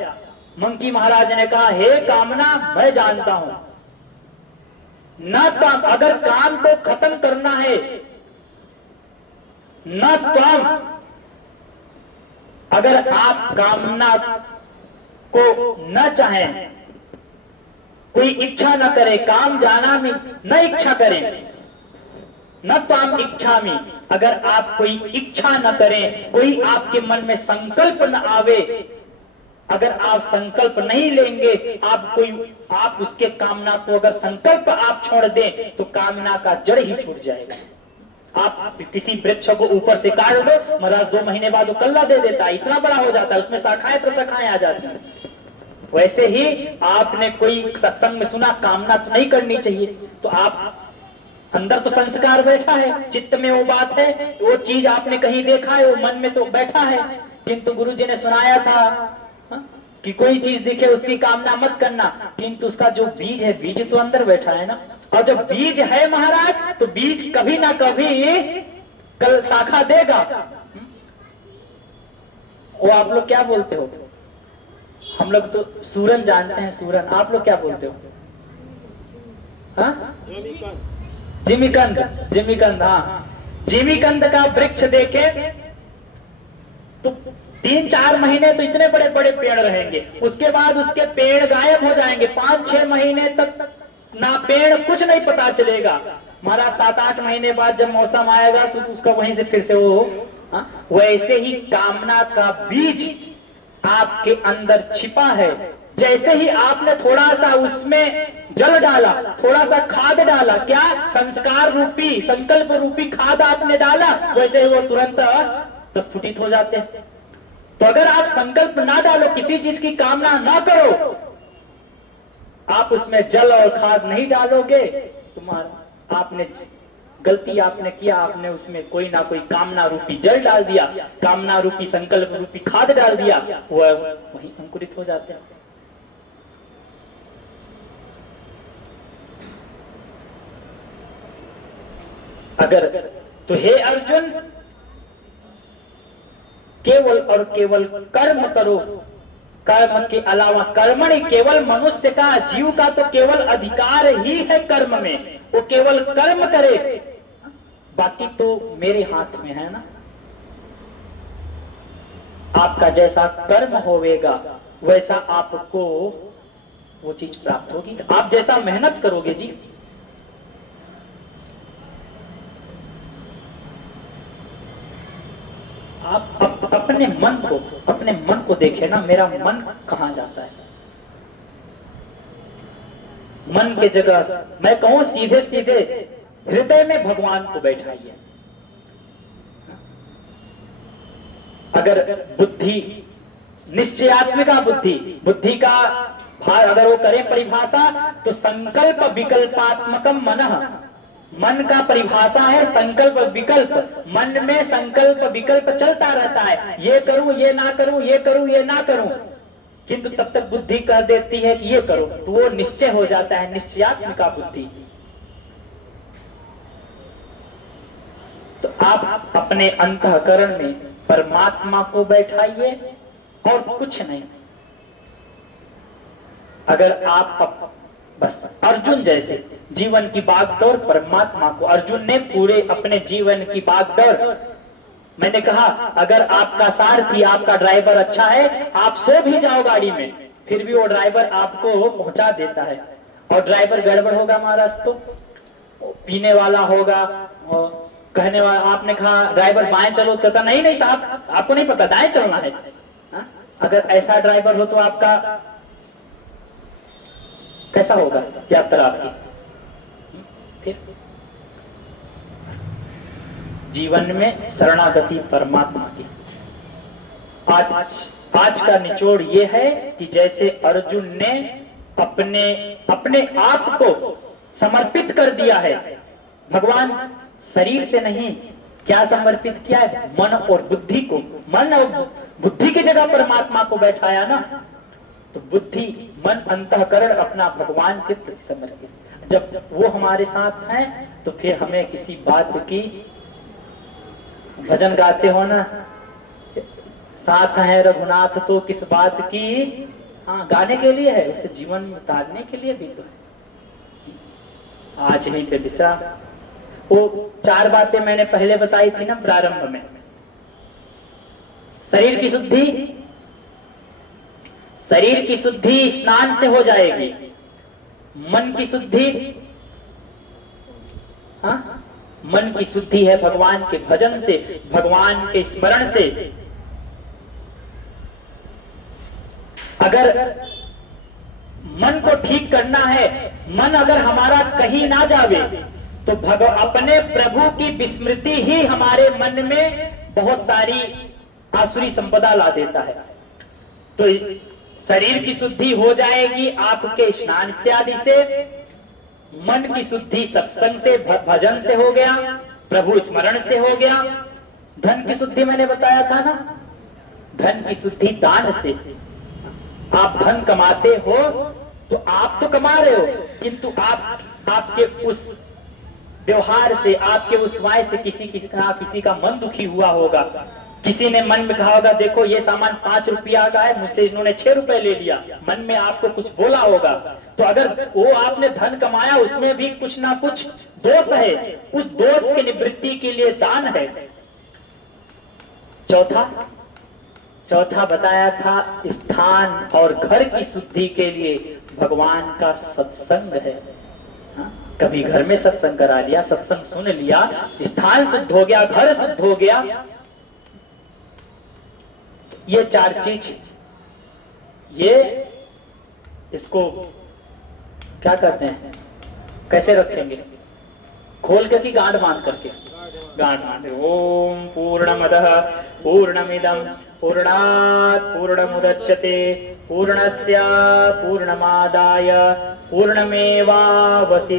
मंकी महाराज ने कहा हे कामना, मैं जानता हूं न काम, अगर काम को खत्म करना है, न काम, अगर आप कामना को न चाहें, कोई इच्छा न करे, काम जाना में न इच्छा करें, न त्वाम इच्छामि, अगर आप कोई इच्छा न करें, कोई आपके मन में संकल्प न आवे, अगर आप संकल्प नहीं लेंगे, आप उसके कामना को अगर संकल्प आप छोड़ दें तो कामना का जड़ ही छूट जाएगा। आप किसी वृक्ष को ऊपर से काट दो, महाराज 2 महीने बाद वो कल्ला दे देता है, इतना बड़ा हो जाता है, उसमें शाखाएं प्रशाखाएं आ जाती हैं। वैसे ही आपने कोई सत्संग में सुना कामना तो नहीं करनी चाहिए, तो आप अंदर तो संस्कार बैठा है, चित्त में वो बात है, वो चीज आपने कहीं देखा है, वो मन में तो बैठा है, किंतु गुरुजी ने सुनाया था कि कोई चीज दिखे उसकी कामना मत करना, किंतु उसका जो बीज है, बीज तो अंदर बैठा है ना। और जब बीज है महाराज, तो बीज कभी ना कभी कल शाखा देगा। वो आप लोग क्या बोलते हो? हम लोग तो सूरन जानते हैं, सूरन, आप लोग क्या बोलते हो? जिमीकंद, हाँ, जिमीकंद का वृक्ष देखे तो 3-4 महीने तो इतने बड़े बड़े पेड़ रहेंगे, उसके बाद उसके पेड़ गायब हो जाएंगे, 5-6 महीने तक ना पेड़ कुछ नहीं पता चलेगा। महाराज 7-8 महीने बाद जब मौसम आएगा उसका वहीं से फिर से वो, वैसे ही कामना का बीज आपके अंदर छिपा है। जैसे ही आपने थोड़ा सा उसमें जल डाला, थोड़ा सा खाद डाला, क्या संस्कार रूपी, संकल्प रूपी खाद आपने डाला, वैसे ही वो तुरंत प्रस्फुटित हो जाते हैं। तो अगर आप संकल्प ना डालो, किसी चीज की कामना ना करो, आप उसमें जल और खाद नहीं डालोगे, तुम्हारा आपने गलती आपने किया, आपने उसमें कोई ना कोई कामना रूपी जल डाल दिया, कामना रूपी संकल्प रूपी खाद डाल दिया, वह वहीं अंकुरित हो जाते हैं। अगर तो हे अर्जुन, केवल और केवल कर्म करो, कर्म के अलावा, कर्मणि, केवल मनुष्य का, जीव का तो केवल अधिकार ही है कर्म में, वो केवल कर्म करे, बाकी तो मेरे हाथ में है ना। आपका जैसा कर्म होवेगा वैसा आपको वो चीज प्राप्त होगी, आप जैसा मेहनत करोगे जी। आप अपने मन को देखे ना, मेरा मन कहां जाता है। मन के जगह मैं कहूं सीधे सीधे हृदय में भगवान को बैठाइए। अगर बुद्धि, निश्चयात्मिका बुद्धि का अगर वो करें परिभाषा, तो संकल्प विकल्पात्मकम मनः, मन का परिभाषा है संकल्प विकल्प। मन में संकल्प विकल्प चलता रहता है, ये करूं ये ना करूं, ये करूं ये ना करूं, किंतु तब तक बुद्धि कह देती है कि ये करो, तो वो निश्चय हो जाता है, निश्चयात्मिका बुद्धि। आप अपने अंतःकरण में परमात्मा को बैठाइए और कुछ नहीं। अगर आप बस अर्जुन जैसे जीवन की बागडोर परमात्मा को, अर्जुन ने पूरे अपने जीवन की बागडोर, मैंने कहा अगर आपका सारथी, आपका ड्राइवर अच्छा है, आप सो भी जाओ गाड़ी में, फिर भी वो ड्राइवर आपको पहुंचा देता है। और ड्राइवर गड़बड़ होगा महाराज तो पीने वाला होगा, कहने वाला, आपने कहा ड्राइवर बाएं चलो, तो कहता नहीं नहीं साहब आपको नहीं पता दाएं चलना है। अगर ऐसा ड्राइवर हो तो आपका कैसा होगा यात्रा आपकी? फिर जीवन में शरणागति परमात्मा की। आज का निचोड़ ये है कि जैसे अर्जुन ने अपने आप को समर्पित कर दिया है भगवान, शरीर से नहीं, क्या समर्पित किया है? मन और बुद्धि को। मन और बुद्धि की जगह परमात्मा को बैठाया ना, तो बुद्धि, मन, अंतःकरण अपना भगवान के प्रति समर्पित। जब वो हमारे साथ हैं तो फिर हमें किसी बात की, भजन गाते हो ना, साथ है रघुनाथ तो किस बात की, हाँ गाने के लिए है, उसे जीवन में उतारने के लिए भी तो है। आज यहीं पे विश्राम। वो 4 बातें मैंने पहले बताई थी ना प्रारंभ में। शरीर की शुद्धि, शरीर की शुद्धि स्नान से हो जाएगी। मन की शुद्धि, हाँ मन की शुद्धि है भगवान के भजन से, भगवान के स्मरण से। अगर मन को ठीक करना है, मन अगर हमारा कहीं ना जावे तो अपने प्रभु की विस्मृति ही हमारे मन में बहुत सारी आसुरी संपदा ला देता है। तो शरीर की शुद्धि हो जाएगी आपके स्नान इत्यादि से, मन की शुद्धि सत्संग से, भजन से हो गया, प्रभु स्मरण से हो गया। धन की शुद्धि मैंने बताया था ना, धन की शुद्धि दान से। आप धन कमाते हो तो आप तो कमा रहे हो, किंतु आपके उस व्यवहार से, आपके उस कमाई से किसी का मन दुखी हुआ होगा। किसी ने मन में कहा होगा देखो ये सामान 5 रुपया का है, मुझसे इन्होंने 6 रुपए ले लिया, मन में आपको कुछ बोला होगा। तो अगर वो आपने धन कमाया उसमें भी कुछ ना कुछ दोष है, उस दोष की निवृत्ति के लिए दान है। चौथा बताया था स्थान और घर की शुद्धि के लिए भगवान का सत्संग है। कभी घर में सत्संग करा लिया, सत्संग सुन लिया, स्थान शुद्ध हो गया, घर शुद्ध हो गया। ये 4 चीज, ये इसको क्या कहते हैं, कैसे रखेंगे? खोल के कि गांठ बांध करके? गांठ बांध। ओम पूर्णमदः पूर्णमिदं पूर्णात् पूर्णमुदच्यते पूर्णस्य पूर्णमादाय पूर्णमेवावशिष्यते।